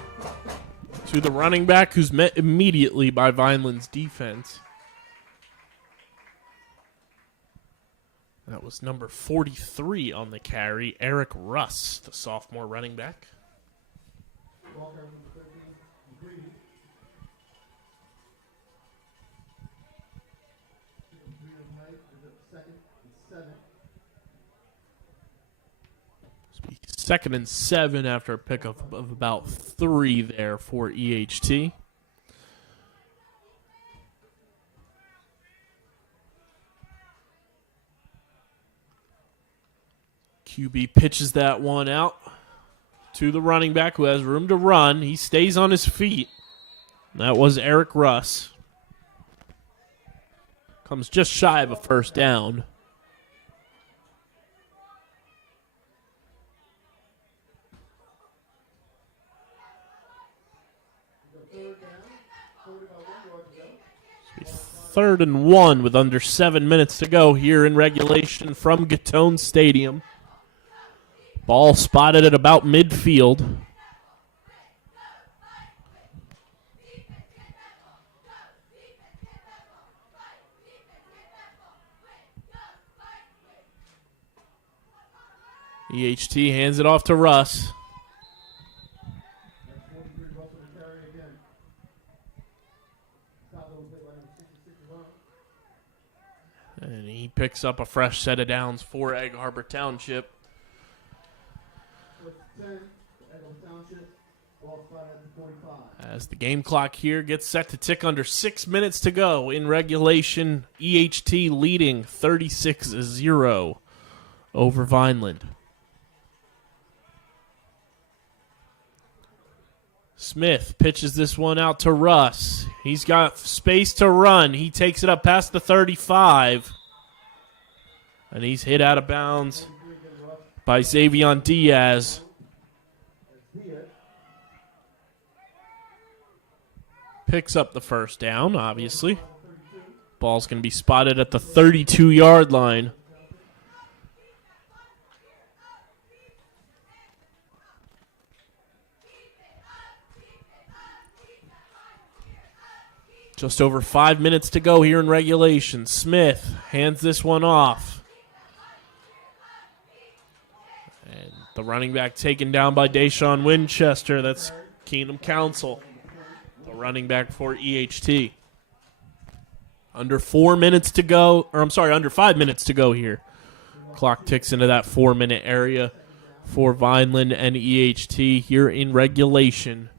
to the running back, who's met immediately by Vineland's defense. That was number 43 on the carry, Eric Russ, the sophomore running back. Second and 7 after a pickup of about 3 there for EHT. QB pitches that one out to the running back who has room to run. He stays on his feet. That was Eric Russ. Comes just shy of a first down. Third and 1 with under 7 minutes to go here in regulation from Gittone Stadium. Ball spotted at about midfield. EHT hands it off to Russ. And he picks up a fresh set of downs for Egg Harbor Township. As the game clock here gets set to tick under 6 minutes to go in regulation, EHT leading 36-0 over Vineland. Smith pitches this one out to Russ. He's got space to run. He takes it up past the 35. And he's hit out of bounds by Xavion Diaz. Picks up the first down, obviously. Ball's going to be spotted at the 32-yard line. Just over 5 minutes to go here in regulation. Smith hands this one off. And the running back taken down by Deshaun Winchester. That's Keenum Council, the running back for EHT. Under 4 minutes to go, or I'm sorry, under 5 minutes to go here. Clock ticks into that 4-minute area for Vineland and EHT here in regulation.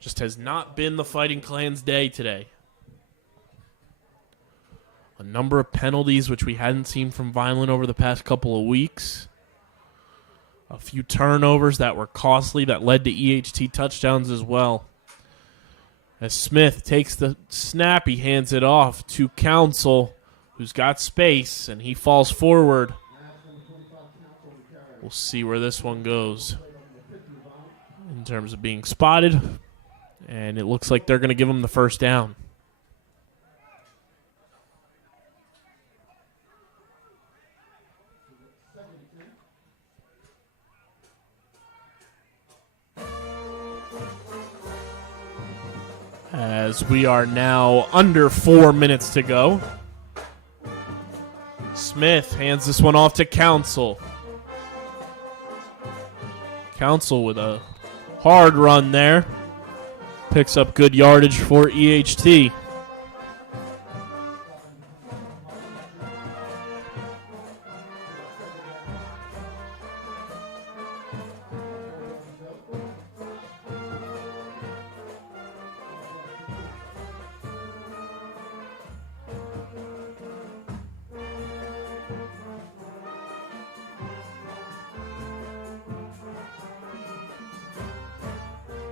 Just has not been the Fighting Clans' day today. A number of penalties which we hadn't seen from Vineland over the past couple of weeks. A few turnovers that were costly that led to EHT touchdowns as well. As Smith takes the snap, he hands it off to Council, who's got space, and he falls forward. We'll see where this one goes in terms of being spotted, and it looks like they're going to give him the first down. As we are now under 4 minutes to go. Smith hands this one off to Council. Council with a hard run there. Picks up good yardage for EHT.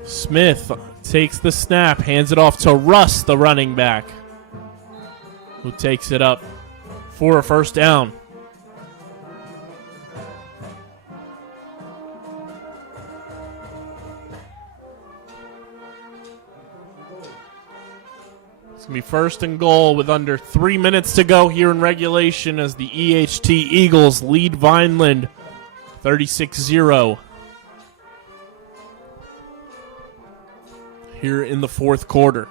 Smith takes the snap, hands it off to Russ, the running back, who takes it up for a first down. It's going to be first and goal with under 3 minutes to go here in regulation as the EHT Eagles lead Vineland 36-0. Here in the fourth quarter.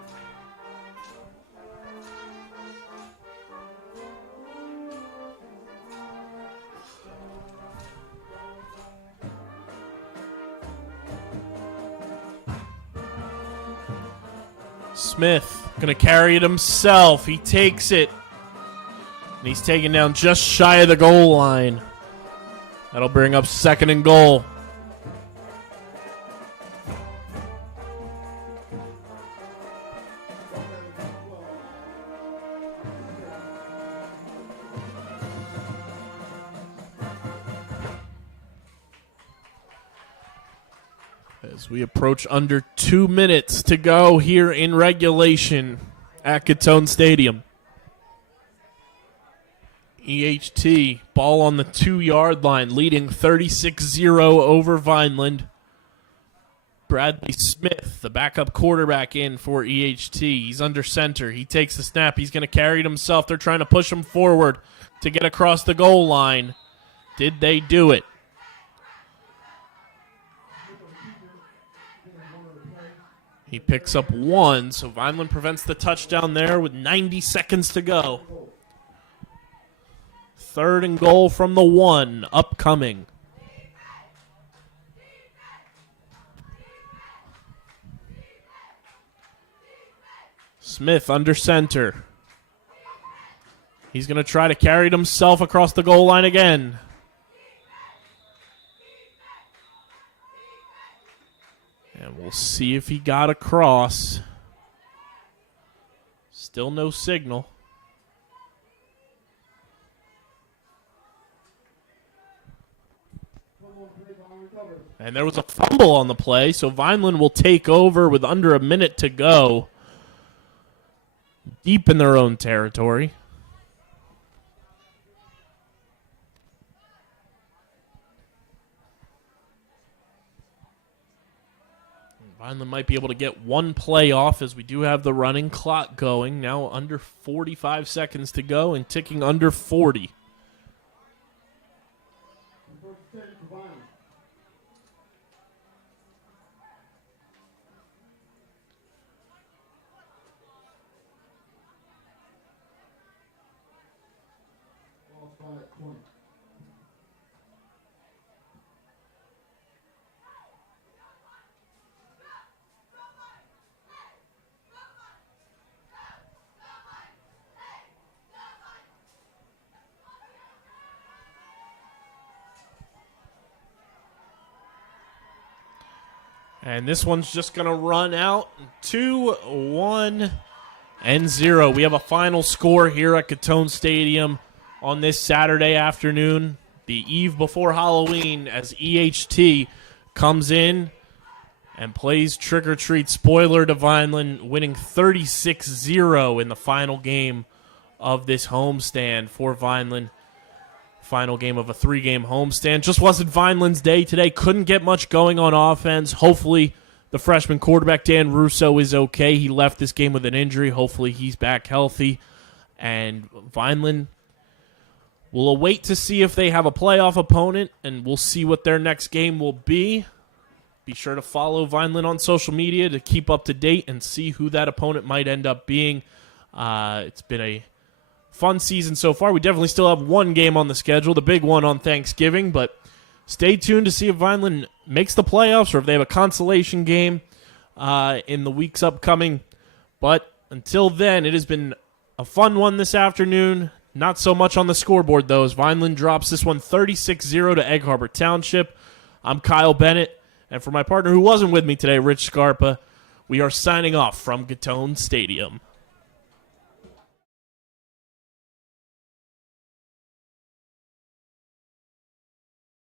Smith going to carry it himself. He takes it. And he's taken down just shy of the goal line. That'll bring up second and goal. As we approach under 2 minutes to go here in regulation at Gittone Stadium. EHT, ball on the 2-yard line, leading 36-0 over Vineland. Bradley Smith, the backup quarterback in for EHT. He's under center. He takes the snap. He's going to carry it himself. They're trying to push him forward to get across the goal line. Did they do it? He picks up one, so Vineland prevents the touchdown there with 90 seconds to go. Third and goal from the 1, upcoming. Smith under center. He's going to try to carry it himself across the goal line again. And we'll see if he got across. Still no signal. And there was a fumble on the play, so Vineland will take over with under a minute to go. Deep in their own territory. Vineland might be able to get one play off as we do have the running clock going. Now under 45 seconds to go and ticking under 40. And this one's just going to run out 2-1-0. We have a final score here at Gittone Stadium on this Saturday afternoon, the eve before Halloween, as EHT comes in and plays Trick or Treat Spoiler to Vineland, winning 36-0 in the final game of this homestand for Vineland. Final game of a 3-game homestand. Just wasn't Vineland's day today. Couldn't get much going on offense. Hopefully the freshman quarterback Dan Russo is okay. He left this game with an injury. Hopefully he's back healthy. And Vineland will await to see if they have a playoff opponent, and we'll see what their next game will be. Be sure to follow Vineland on social media to keep up to date and see who that opponent might end up being. It's been a fun season so far. We definitely still have one game on the schedule, the big one on Thanksgiving, but stay tuned to see if Vineland makes the playoffs or if they have a consolation game in the weeks upcoming. But until then, it has been a fun one this afternoon. Not so much on the scoreboard, though, as Vineland drops this one 36-0 to Egg Harbor Township. I'm Kyle Bennett, and for my partner who wasn't with me today, Rich Scarpa, we are signing off from Gittone Stadium.